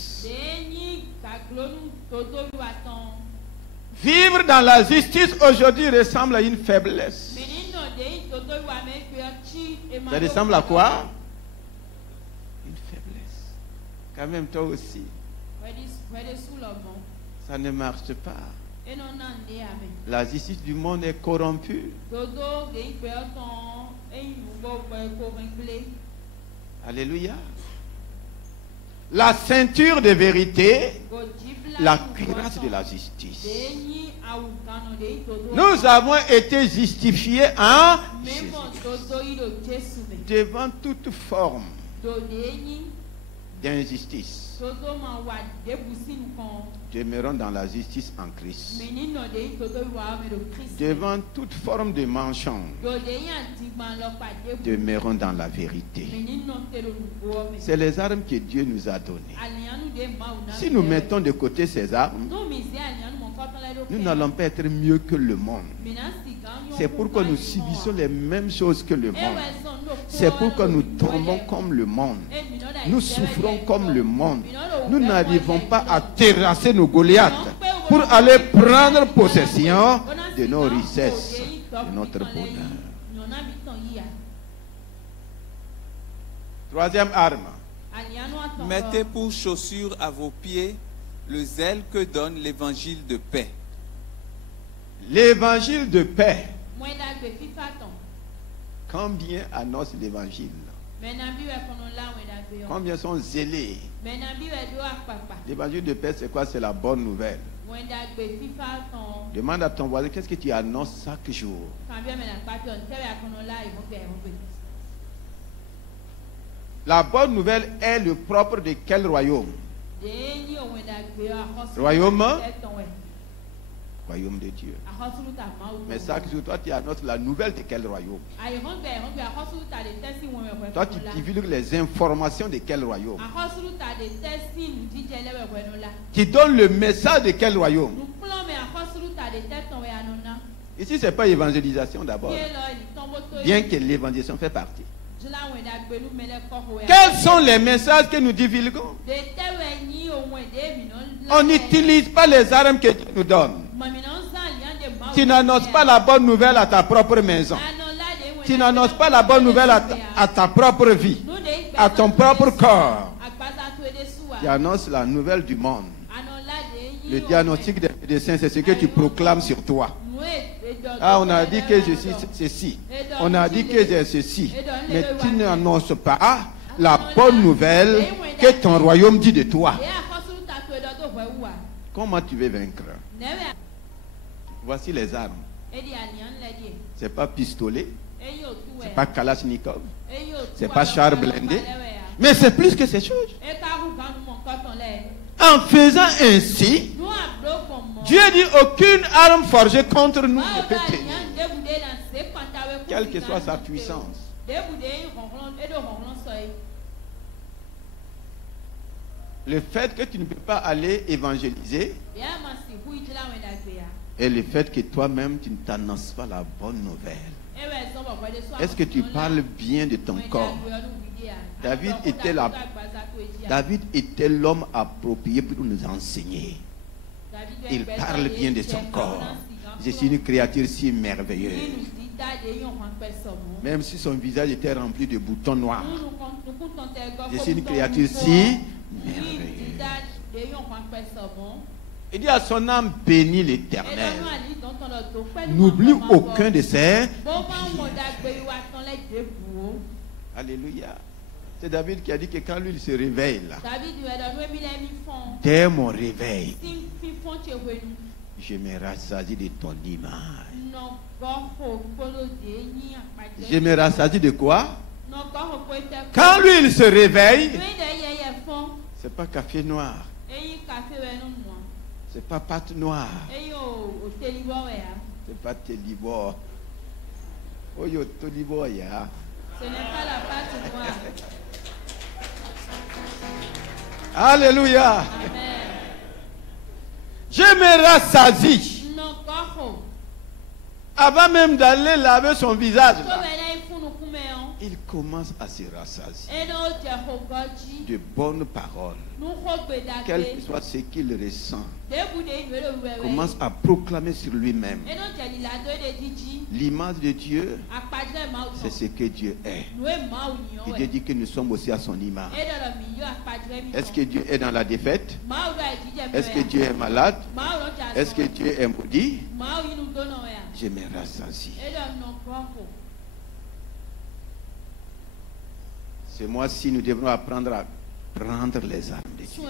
Vivre dans la justice aujourd'hui ressemble à une faiblesse. Ça ressemble à quoi? Une faiblesse. Quand même toi aussi. Ça ne marche pas. La justice du monde est corrompue. Alléluia. La ceinture de vérité, la cuirasse de la justice. Nous avons été justifiés en Jésus devant toute forme d'injustice. Demeurons dans la justice en Christ. Devant toute forme de mensonge, demeurons dans la vérité. C'est les armes que Dieu nous a données. Si nous mettons de côté ces armes, nous n'allons pas être mieux que le monde. C'est pourquoi nous subissons les mêmes choses que le monde. C'est pourquoi nous tombons comme le monde. Nous souffrons comme le monde. Nous n'arrivons pas à terrasser nos Goliaths pour aller prendre possession de nos richesses, de notre bonheur. Troisième arme. Mettez pour chaussure à vos pieds le zèle que donne l'évangile de paix. L'évangile de paix. Combien annonce l'évangile? Combien sont zélés? L'évangile de paix, c'est quoi? C'est la bonne nouvelle. Demande à ton voisin, qu'est-ce que tu annonces chaque jour? La bonne nouvelle est le propre de quel royaume? Royaume? Royaume de Dieu. Mais chaque jour, toi, tu annonces la nouvelle de quel royaume? Toi, tu divulgues les informations de quel royaume? Tu donnes le message de quel royaume? Ici, ce n'est pas évangélisation d'abord, bien que l'évangélisation fait partie. Quels sont les messages que nous divulguons? On n'utilise pas les armes que Dieu nous donne. Tu n'annonces pas la bonne nouvelle à ta propre maison. Tu n'annonces pas la bonne nouvelle à ta propre vie, à ton propre corps. Tu annonces la nouvelle du monde. Le diagnostic des médecins, c'est ce que tu proclames sur toi. Ah, on a dit que je suis ceci. On a dit que j'ai ceci. Mais tu n'annonces pas la bonne nouvelle que ton royaume dit de toi. Comment tu veux vaincre? Voici les armes. C'est pas pistolet. C'est pas Kalachnikov. C'est pas char blindé. Mais c'est plus que ces choses. En faisant ainsi, Dieu dit aucune arme forgée contre nous ne peut tenir, quelle que soit sa puissance. Le fait que tu ne peux pas aller évangéliser et le fait que toi-même tu ne t'annonces pas la bonne nouvelle. Est-ce que tu parles bien de ton corps? David était l'homme approprié pour nous enseigner. Il parle bien de son corps. Je suis une créature si merveilleuse. Même si son visage était rempli de boutons noirs. Je suis une créature si merveilleuse. Il dit à son âme, bénis l'Éternel. N'oublie aucun de ses bienfaits. Alléluia. C'est David qui a dit que quand lui il se réveille là, dès mon réveil, je me rassasie de ton image. Je me rassasie de quoi? Quand lui il se réveille, c'est pas café noir, c'est pas pâte noire, c'est pas télibor. Oyo tolibor ya. Ce n'est pas la pâte noire. Alléluia. Amen. Je me rassasie. Avant même d'aller laver son visage là, il commence à se rassasier de bonnes paroles. Quel que soit ce qu'il ressent, commence à proclamer sur lui-même. L'image de Dieu, c'est ce que Dieu est. Et Dieu dit que nous sommes aussi à son image. Est-ce que Dieu est dans la défaite? Est-ce que Dieu est malade? Est-ce que Dieu est maudit? Je me rassasie. Ce mois-ci, nous devrons apprendre à prendre les armes de Dieu.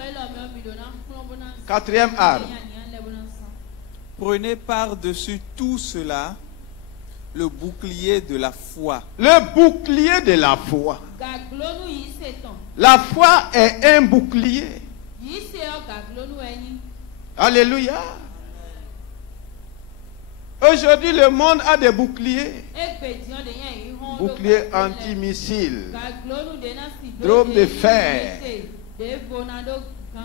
Quatrième arme. Prenez par-dessus tout cela le bouclier de la foi. Le bouclier de la foi. La foi est un bouclier. Alléluia. Aujourd'hui, le monde a des boucliers. Boucliers anti-missiles, drômes de fer.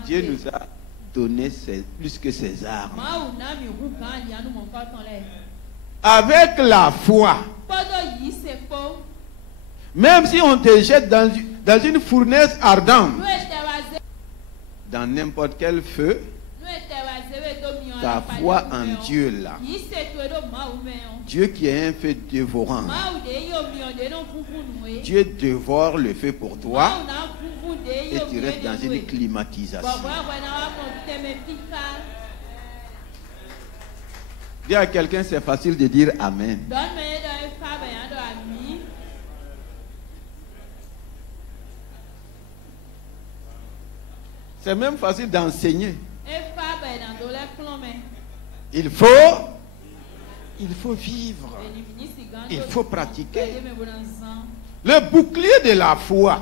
Dieu nous a donné plus que ces armes. Avec la foi, même si on te jette dans une fournaise ardente, dans n'importe quel feu, ta foi en Dieu là, Dieu qui est un feu dévorant, Dieu dévore le feu pour toi et tu restes dans une climatisation. Dis à quelqu'un, c'est facile de dire Amen. C'est même facile d'enseigner. Il faut vivre. Il faut pratiquer. Le bouclier de la foi.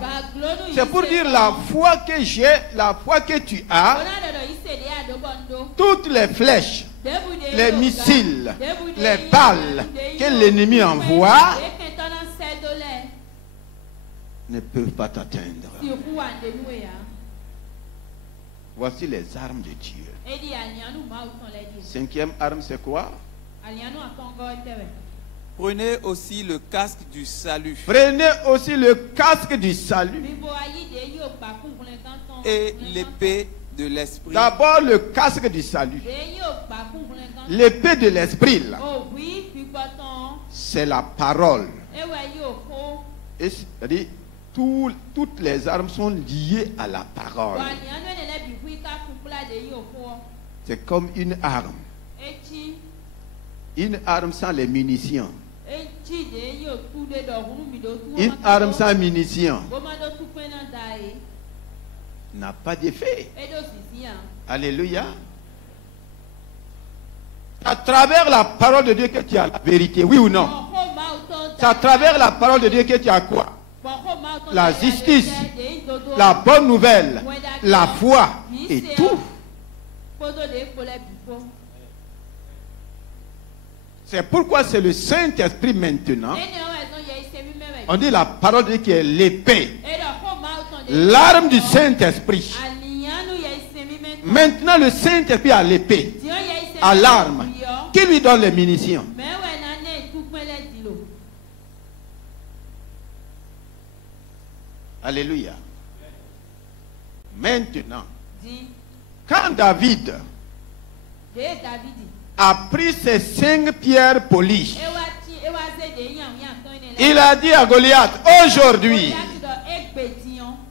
C'est pour dire la foi que j'ai, la foi que tu as. Toutes les flèches, les missiles, les balles que l'ennemi envoie ne peuvent pas t'atteindre. Voici les armes de Dieu. Cinquième arme, c'est quoi? Prenez aussi le casque du salut. Prenez aussi le casque du salut. Et l'épée de l'esprit. D'abord le casque du salut. L'épée de l'esprit, là, c'est la parole. Et c'est-à-dire, toutes les armes sont liées à la parole. C'est comme une arme. Une arme sans les munitions. Une arme sans munitions n'a pas d'effet. Alléluia. À travers la parole de Dieu que tu as la vérité, oui ou non? C'est à travers la parole de Dieu que tu as quoi? La justice, la bonne nouvelle, la foi et tout. C'est pourquoi c'est le Saint-Esprit maintenant. On dit la parole de Dieu qui est l'épée. L'arme du Saint-Esprit. Maintenant le Saint-Esprit a l'épée, a l'arme. Qui lui donne les munitions? Alléluia. Maintenant, quand David a pris ses 5 pierres polies, il a dit à Goliath, aujourd'hui,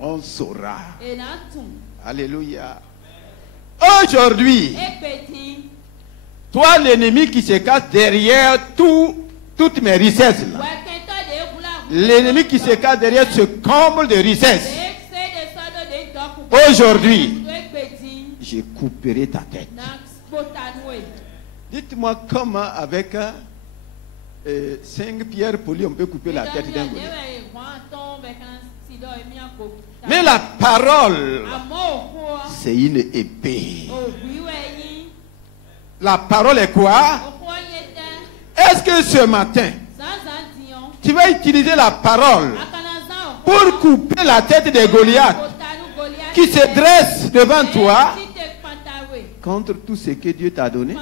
on saura. Alléluia. Aujourd'hui, toi l'ennemi qui se cache derrière toutes mes richesses là, l'ennemi qui se cache derrière ce comble de richesses, aujourd'hui, je couperai ta tête. Dites-moi comment avec 5 pierres polies on peut couper la tête d'un Goliath. Mais la parole, c'est une épée. La parole est quoi? Est-ce que ce matin, tu vas utiliser la parole pour couper la tête de Goliath qui se dresse devant toi contre tout ce que Dieu t'a donné?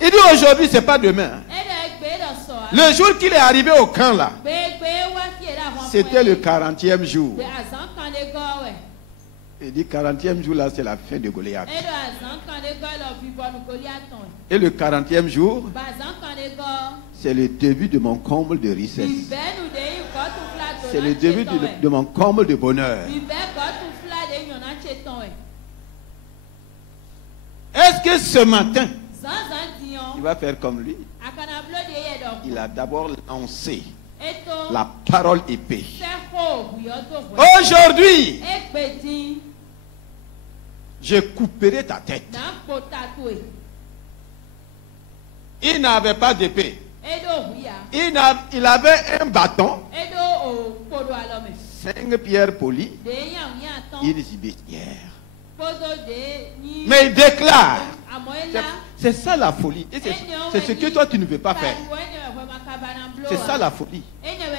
Il dit aujourd'hui, ce n'est pas demain. Le jour qu'il est arrivé au camp là, c'était le 40e jour. Il dit 40e jour là, c'est la fin de Goliath. Et le 40e jour, c'est le début de mon comble de richesse. C'est le début de mon comble de bonheur. Est-ce que ce matin, il va faire comme lui? Il a d'abord lancé la parole épée. Aujourd'hui, je couperai ta tête. Il n'avait pas d'épée. Il avait un bâton, 5 pierres polies, une gibetière. Mais il déclare, c'est ça la folie. C'est ce que toi tu ne veux pas faire. C'est ça la folie.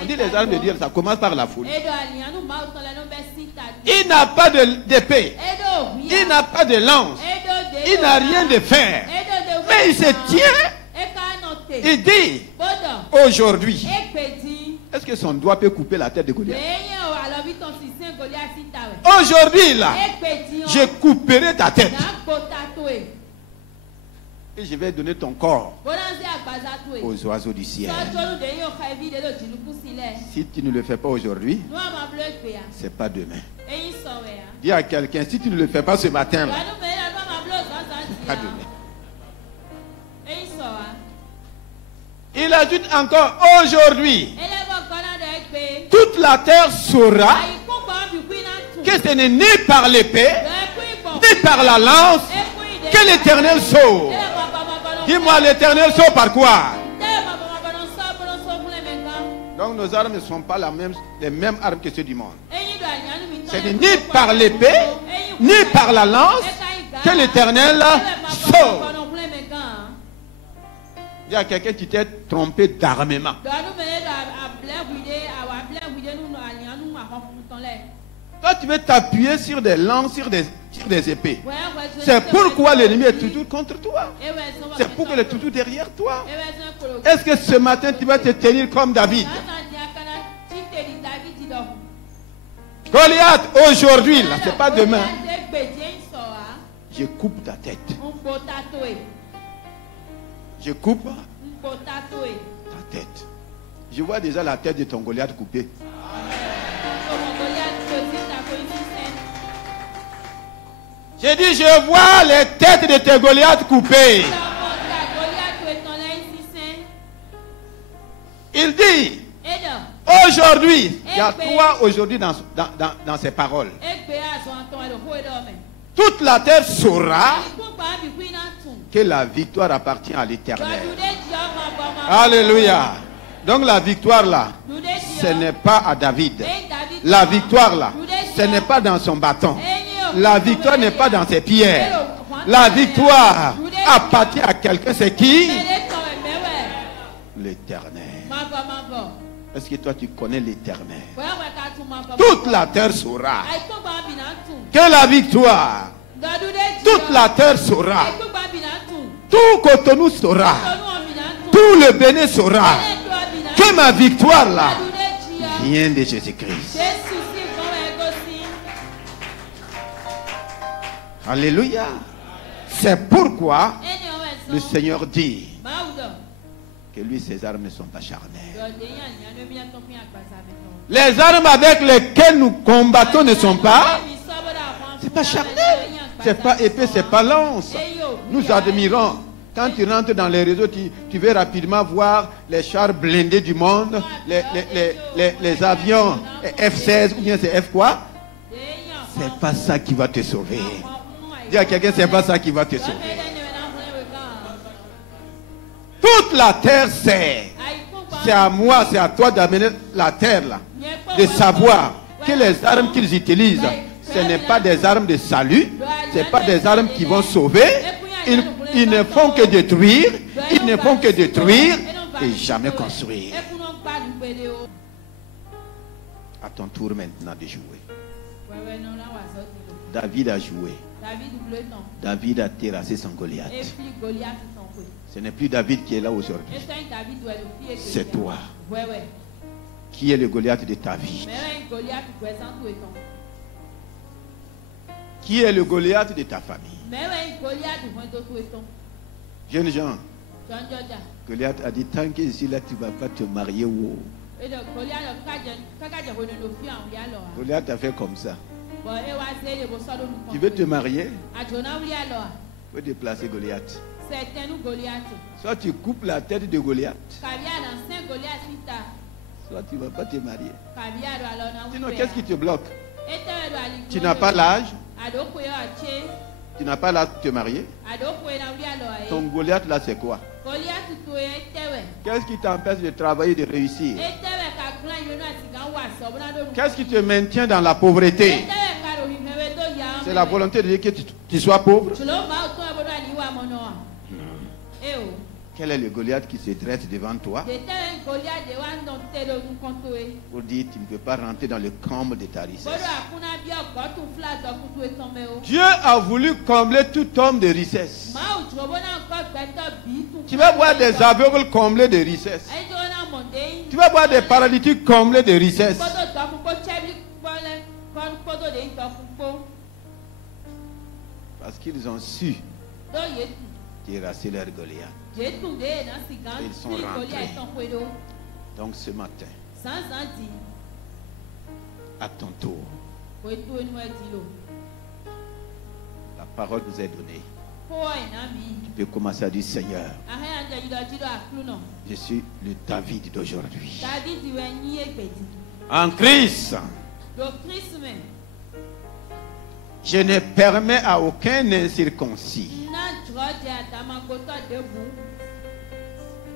On dit les armes de Dieu, ça commence par la folie. Il n'a pas d'épée. Il n'a pas de lance. Il n'a rien de fer. Mais il se tient. Il dit, aujourd'hui, est-ce que son doigt peut couper la tête de Goliath? Aujourd'hui, là, je couperai ta tête. Et je vais donner ton corps aux oiseaux du ciel. Si tu ne le fais pas aujourd'hui, c'est pas demain. Dis à quelqu'un, si tu ne le fais pas ce matin, là, c'est pas demain. Il ajoute encore aujourd'hui, toute la terre saura que ce n'est ni par l'épée, ni par la lance que l'Éternel sauve. Dis-moi, l'Éternel sauve par quoi? Donc nos armes ne sont pas les mêmes armes que ceux du monde. Ce n'est ni par l'épée, ni par la lance que l'Éternel sauve. Il y a quelqu'un qui t'est trompé d'armement. Toi, tu veux t'appuyer sur des lances, sur des épées. C'est pourquoi l'ennemi est toujours contre toi. C'est pourquoi il est toujours derrière toi. Est-ce que ce matin, tu vas te tenir comme David? Goliath, aujourd'hui, là, c'est pas demain. Je coupe ta tête. Je coupe ta tête. Je vois déjà la tête de ton Goliath coupée. J'ai dit, je vois les têtes de tes Goliaths coupées. Il dit, aujourd'hui, il y a trois aujourd'hui dans ces paroles. Toute la terre saura que la victoire appartient à l'Éternel. Alléluia. Donc la victoire là, ce n'est pas à David. La victoire là, ce n'est pas dans son bâton. La victoire n'est pas dans ses pierres. La victoire appartient à quelqu'un. C'est qui? L'Éternel. Est-ce que toi tu connais l'Éternel? Toute la terre saura que la victoire. Toute la terre saura. Tout Cotonou saura. Tout le Bénin saura que ma victoire là vient de Jésus-Christ. Alléluia. C'est pourquoi le Seigneur dit que lui, ses armes ne sont pas charnelles. Les armes avec lesquelles nous combattons ne sont pas. C'est pas charnel. C'est pas épée, c'est pas lance. Nous admirons. Quand tu rentres dans les réseaux, tu veux rapidement voir les chars blindés du monde, les avions F-16 ou bien c'est F quoi? C'est pas ça qui va te sauver. Dis à quelqu'un, c'est pas ça qui va te sauver. Toute la terre sait. C'est à moi, c'est à toi d'amener la terre là. De savoir que les armes qu'ils utilisent, ce n'est pas des armes de salut. Ce n'est pas des armes qui vont sauver. Ils ne font que détruire. Ils ne font que détruire et jamais construire. À ton tour maintenant de jouer. David a joué. David a terrassé son Goliath. Ce n'est plus David qui est là aujourd'hui. C'est toi. Qui est le Goliath de ta vie? Qui est le Goliath de ta famille? Jeunes gens, Goliath a dit, tant que je suis là, tu ne vas pas te marier. Wow. Goliath a fait comme ça. Tu veux te marier? Il faut déplacer Goliath. Soit tu coupes la tête de Goliath, soit tu ne vas pas te marier. Sinon, qu'est-ce qui te bloque? Tu n'as pas l'âge. Tu n'as pas l'âge de te marier. Ton Goliath là, c'est quoi? Qu'est-ce qui t'empêche de travailler, de réussir? Qu'est-ce qui te maintient dans la pauvreté? C'est la volonté de Dieu que tu sois pauvre? Quel est le Goliath qui se dresse devant toi pour dire tu ne peux pas rentrer dans le comble de ta richesse? Dieu a voulu combler tout homme de richesse. Tu vas voir des aveugles comblés de richesse. Tu vas voir des paralytiques comblés de richesse. Parce qu'ils ont su terrasser leur Goliath. Ils sont rentrés. Donc ce matin, à ton tour, la parole vous est donnée. Tu peux commencer à dire Seigneur, je suis le David d'aujourd'hui. En Christ, je ne permets à aucun incirconcis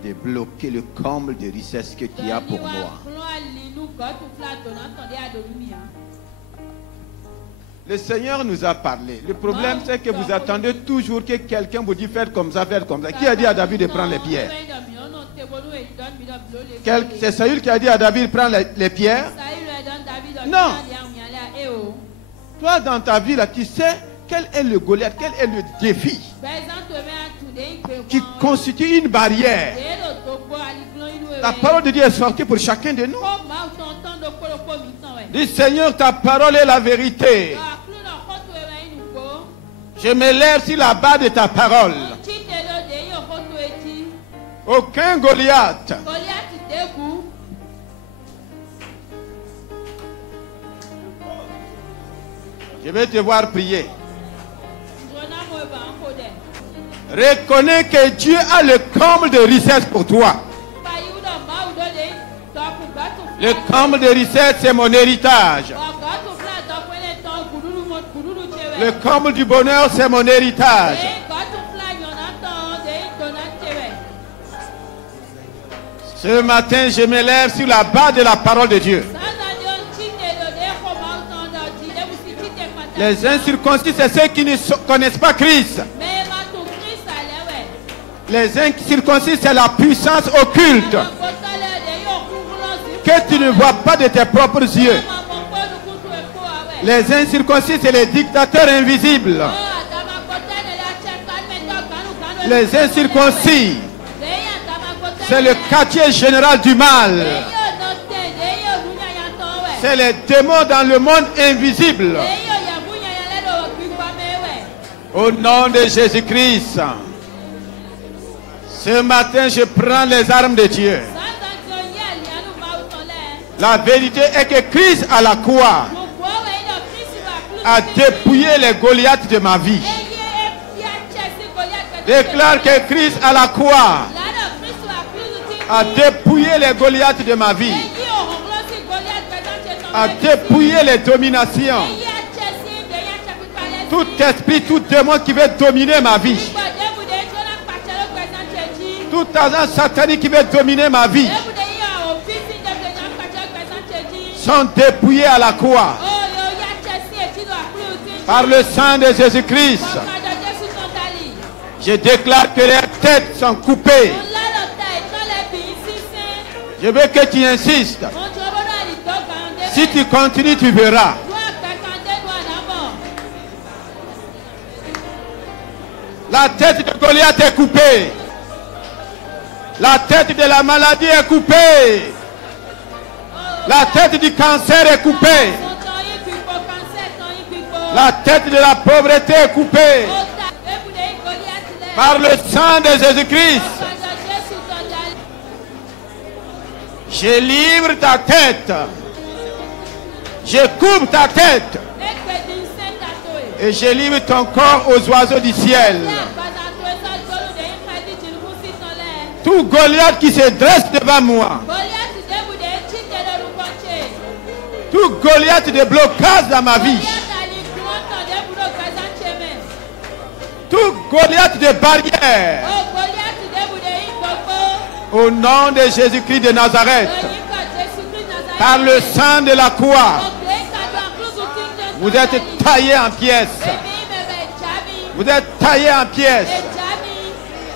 de bloquer le comble de richesse que tu as pour moi. Le Seigneur nous a parlé. Le problème, c'est que vous attendez toujours que quelqu'un vous dise faites comme ça, faites comme ça. Qui a dit à David de prendre les pierres? C'est Saül qui a dit à David de prendre les pierres? Non. Toi, dans ta vie, là, tu sais quel est le Goliath, quel est le défi qui constitue une barrière. La parole de Dieu est sortie pour chacun de nous. Dis Seigneur, ta parole est la vérité. Je me lève sur la base de ta parole. Aucun Goliath je vais te voir prier. Reconnais que Dieu a le comble de richesse pour toi. Le comble de richesse, c'est mon héritage. Le comble du bonheur, c'est mon héritage. Ce matin, je me lève sur la base de la parole de Dieu. Les incirconcis, c'est ceux qui ne connaissent pas Christ. Les incirconcis, c'est la puissance occulte que tu ne vois pas de tes propres yeux. Les incirconcis, c'est les dictateurs invisibles. Les incirconcis, c'est le quartier général du mal. C'est les démons dans le monde invisible. Au nom de Jésus-Christ, ce matin, je prends les armes de Dieu. La vérité est que Christ à la croix a dépouillé les Goliaths de ma vie. Déclare que Christ à la croix a dépouillé les Goliaths de ma vie. A dépouillé les dominations. Tout esprit, tout démon qui veut dominer ma vie. Tout agent satanique qui veut dominer ma vie sont dépouillés à la croix par le sang de Jésus-Christ. Je déclare que les têtes sont coupées. Je veux que tu insistes. Si tu continues, tu verras. La tête de Goliath est coupée. La tête de la maladie est coupée. La tête du cancer est coupée. La tête de la pauvreté est coupée. Par le sang de Jésus-Christ. Je livre ta tête. Je coupe ta tête. Et je livre ton corps aux oiseaux du ciel. Tout Goliath qui se dresse devant moi. Tout Goliath de blocage dans ma vie. Tout Goliath de barrière. Au nom de Jésus-Christ de Nazareth. Par le sang de la croix. Vous êtes taillés en pièces. Vous êtes taillés en pièces.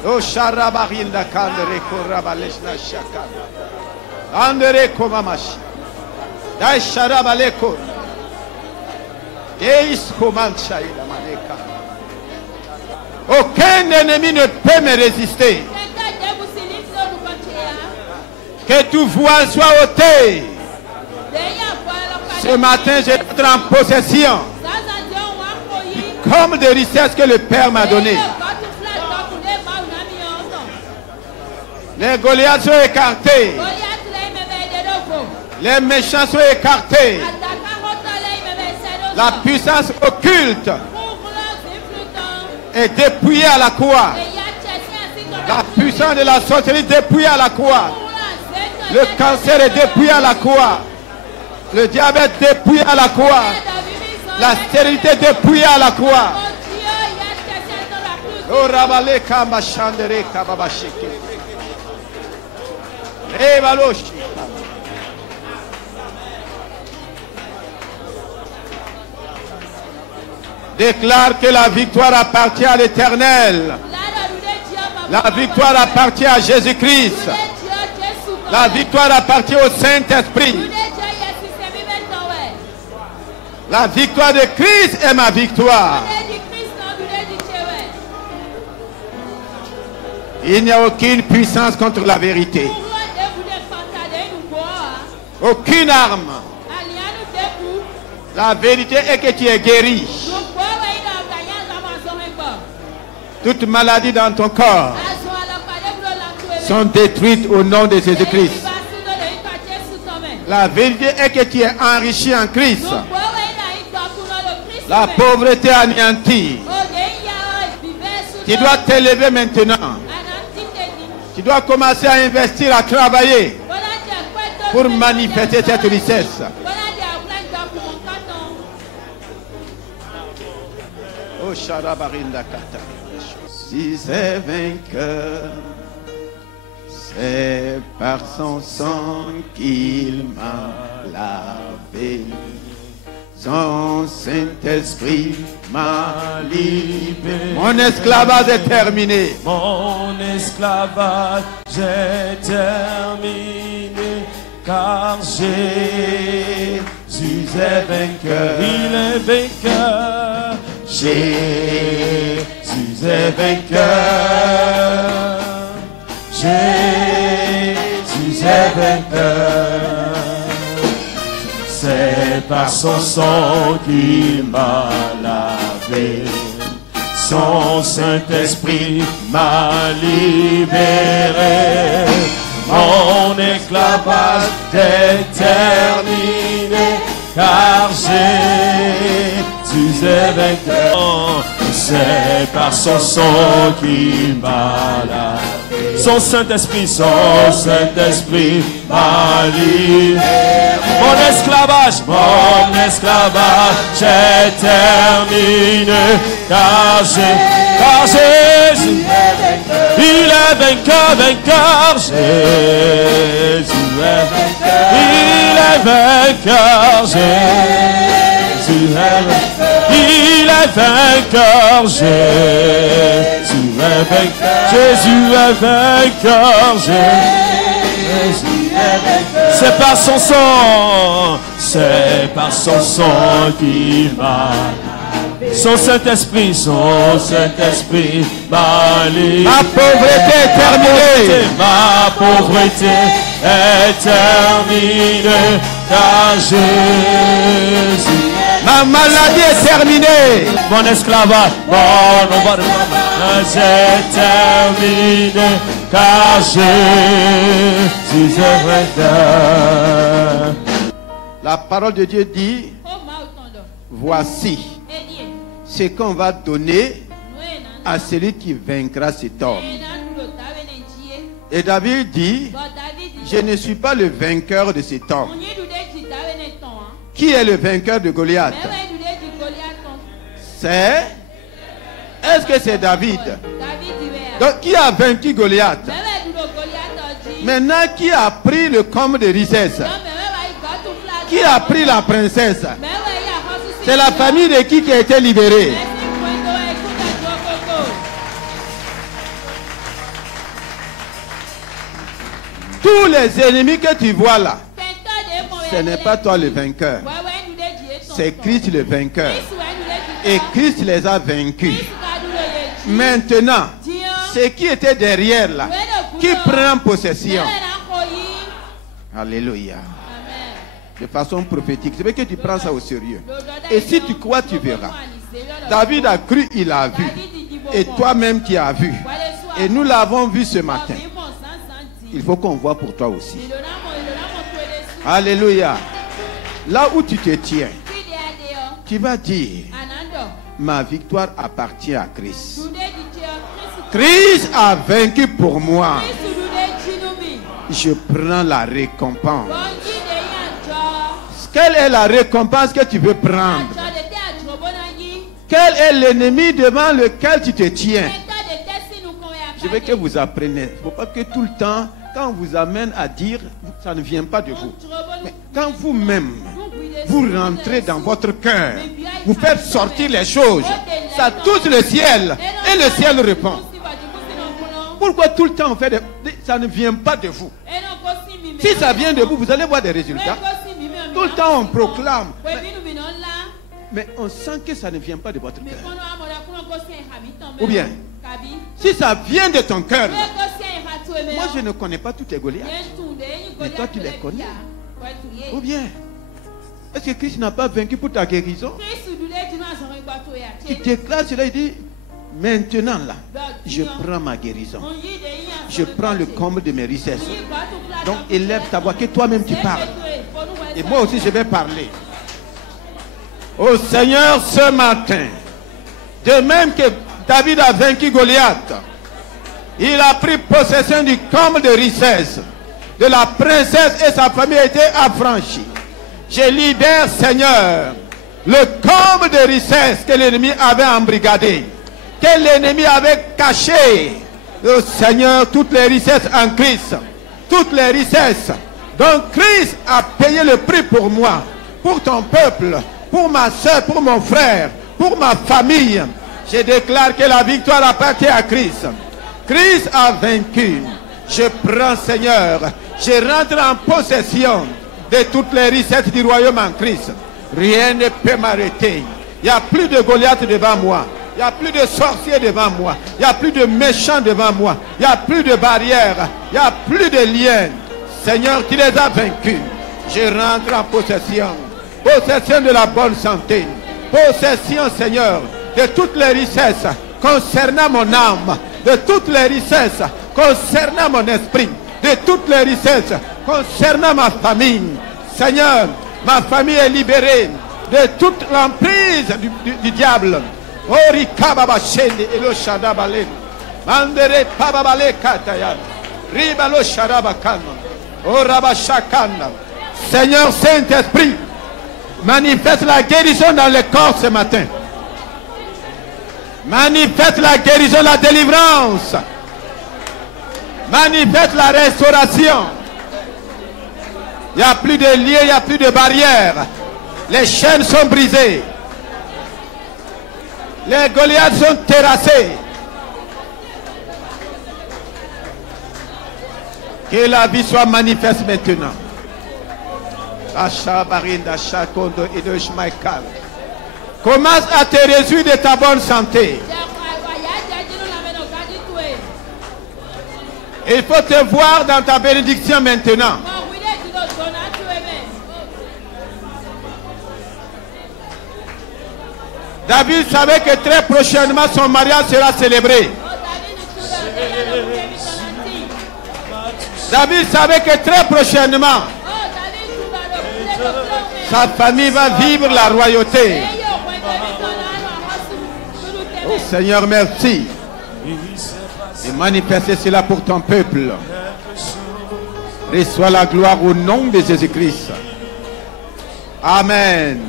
Oh sharabarinda kandere korabaleshna shaka. Andere komamashi. Dai sharabaleko. Deis komancha ila maleka. Aucun ennemi ne peut me résister. Que tout voile soit ôté. Ce matin, je vais être en possession comme des richesses que le Père m'a donné. Les Goliaths sont écartés. Les méchants sont écartés. La puissance occulte est dépouillé à la croix. La puissance de la sorcellerie dépouillée à la croix. Le cancer est dépouillé à la croix. Le diabète dépouillé à la croix. La stérilité dépouillée à la croix. Oh, Rabale Kamba Chandere Kababashiki. Revaloshi. Déclare que la victoire appartient à l'Éternel. La victoire appartient à Jésus-Christ. La victoire appartient au Saint-Esprit. La victoire de Christ est ma victoire. Il n'y a aucune puissance contre la vérité. Aucune arme. La vérité est que tu es guéri. Toutes maladies dans ton corps sont détruites au nom de Jésus-Christ. La vérité est que tu es enrichi en Christ. La pauvreté anéantie. Tu dois t'élever maintenant. Tu dois commencer à investir, à travailler pour manifester cette richesse. Oh, Sharabarinda Kata. Si c'est vainqueur, c'est par son sang qu'il m'a lavé. Son Saint-Esprit m'a libéré. Mon esclavage est terminé. Mon esclavage est terminé. Car Jésus est vainqueur. Il est vainqueur. Jésus est vainqueur. Jésus est vainqueur. C'est par son sang qu'il m'a lavé. Son Saint-Esprit m'a libéré. Mon esclavage est terminé. Car Jésus est vainqueur. C'est par son sang qu'il m'a lavé. Son Saint-Esprit m'a libéré. Mon esclavage est terminé. Car Jésus, il est vainqueur. Jésus est vainqueur. Il est vainqueur. Jésus est vainqueur. Il est vainqueur. Jésus est vainqueur. Jésus est vainqueur. Jésus est vainqueur. C'est par son sang qu'il m'a. Son Saint-Esprit m'a libéré. Ma pauvreté est terminée. Ma pauvreté est terminée. Car Jésus. Ma maladie est terminée. Mon esclavage est terminé. Car Jésus est vainqueur. La parole de Dieu dit: voici ce qu'on va donner à celui qui vaincra cet homme. Et David dit: je ne suis pas le vainqueur de cet homme. Qui est le vainqueur de Goliath? Est-ce que c'est David? Donc qui a vaincu Goliath? Maintenant, qui a pris le comble de richesse? Qui a pris la princesse? C'est la famille de qui a été libérée? Tous les ennemis que tu vois là, ce n'est pas toi le vainqueur. C'est Christ le vainqueur. Et Christ les a vaincus. Maintenant, ce qui était derrière là, qui prend possession. Alléluia. De façon prophétique. C'est vrai que tu prends ça au sérieux. Et si tu crois, tu verras. David a cru, il a vu. Et toi-même, tu as vu. Et nous l'avons vu ce matin. Il faut qu'on voit pour toi aussi. Alléluia. Là où tu te tiens, tu vas dire: ma victoire appartient à Christ. Christ a vaincu pour moi. Je prends la récompense. Quelle est la récompense que tu veux prendre? Quel est l'ennemi devant lequel tu te tiens? Je veux que vous appreniez. Il ne faut pas que tout le temps, quand on vous amène à dire, ça ne vient pas de vous. Mais quand vous-même, vous rentrez dans votre cœur, vous faites sortir les choses, ça touche le ciel et le ciel répond. Pourquoi tout le temps on fait ça ne vient pas de vous? Si ça vient de vous, vous allez voir des résultats. Tout le temps on proclame. Mais on sent que ça ne vient pas de votre cœur. Ou bien, si ça vient de ton cœur, moi je ne connais pas tous tes Goliaths. Mais toi tu les connais. Ou bien, est-ce que Christ n'a pas vaincu pour ta guérison? Il déclare cela, il dit, maintenant là, je prends ma guérison. Je prends le comble de mes richesses. Donc élève ta voix, que toi-même tu parles. Et moi aussi je vais parler. Au Seigneur ce matin, de même que David a vaincu Goliath, il a pris possession du comble de richesse de la princesse et sa famille a été affranchie. Je libère, Seigneur, le comble de richesse que l'ennemi avait embrigadé, que l'ennemi avait caché. Le Seigneur, toutes les richesses en Christ, toutes les richesses. Donc Christ a payé le prix pour moi, pour ton peuple, pour ma soeur, pour mon frère, pour ma famille. Je déclare que la victoire appartient à Christ. Christ a vaincu. Je prends, Seigneur, je rentre en possession de toutes les richesses du royaume en Christ. Rien ne peut m'arrêter. Il n'y a plus de Goliath devant moi. Il n'y a plus de sorciers devant moi. Il n'y a plus de méchants devant moi. Il n'y a plus de barrières. Il n'y a plus de liens. Seigneur, tu les as vaincus. Je rentre en possession. Possession de la bonne santé. Possession, Seigneur, de toutes les richesses concernant mon âme. De toutes les richesses concernant mon esprit. De toutes les richesses concernant ma famille. Seigneur, ma famille est libérée de toute l'emprise du diable. Orikababa shende elo shadabale. Mandere pababale kataya. Ribalo shadabakana. Orabashakana. Seigneur Saint-Esprit, manifeste la guérison dans le corps ce matin. Manifeste la guérison, la délivrance. Manifeste la restauration. Il n'y a plus de liens, il n'y a plus de barrières. Les chaînes sont brisées. Les Goliaths sont terrassés. Que la vie soit manifeste maintenant. Commence à te réjouir de ta bonne santé. Il faut te voir dans ta bénédiction maintenant. David savait que très prochainement son mariage sera célébré. David savait que très prochainement sa famille va vivre la royauté. Oh Seigneur, merci. Et manifester cela pour ton peuple. Reçois la gloire au nom de Jésus-Christ. Amen.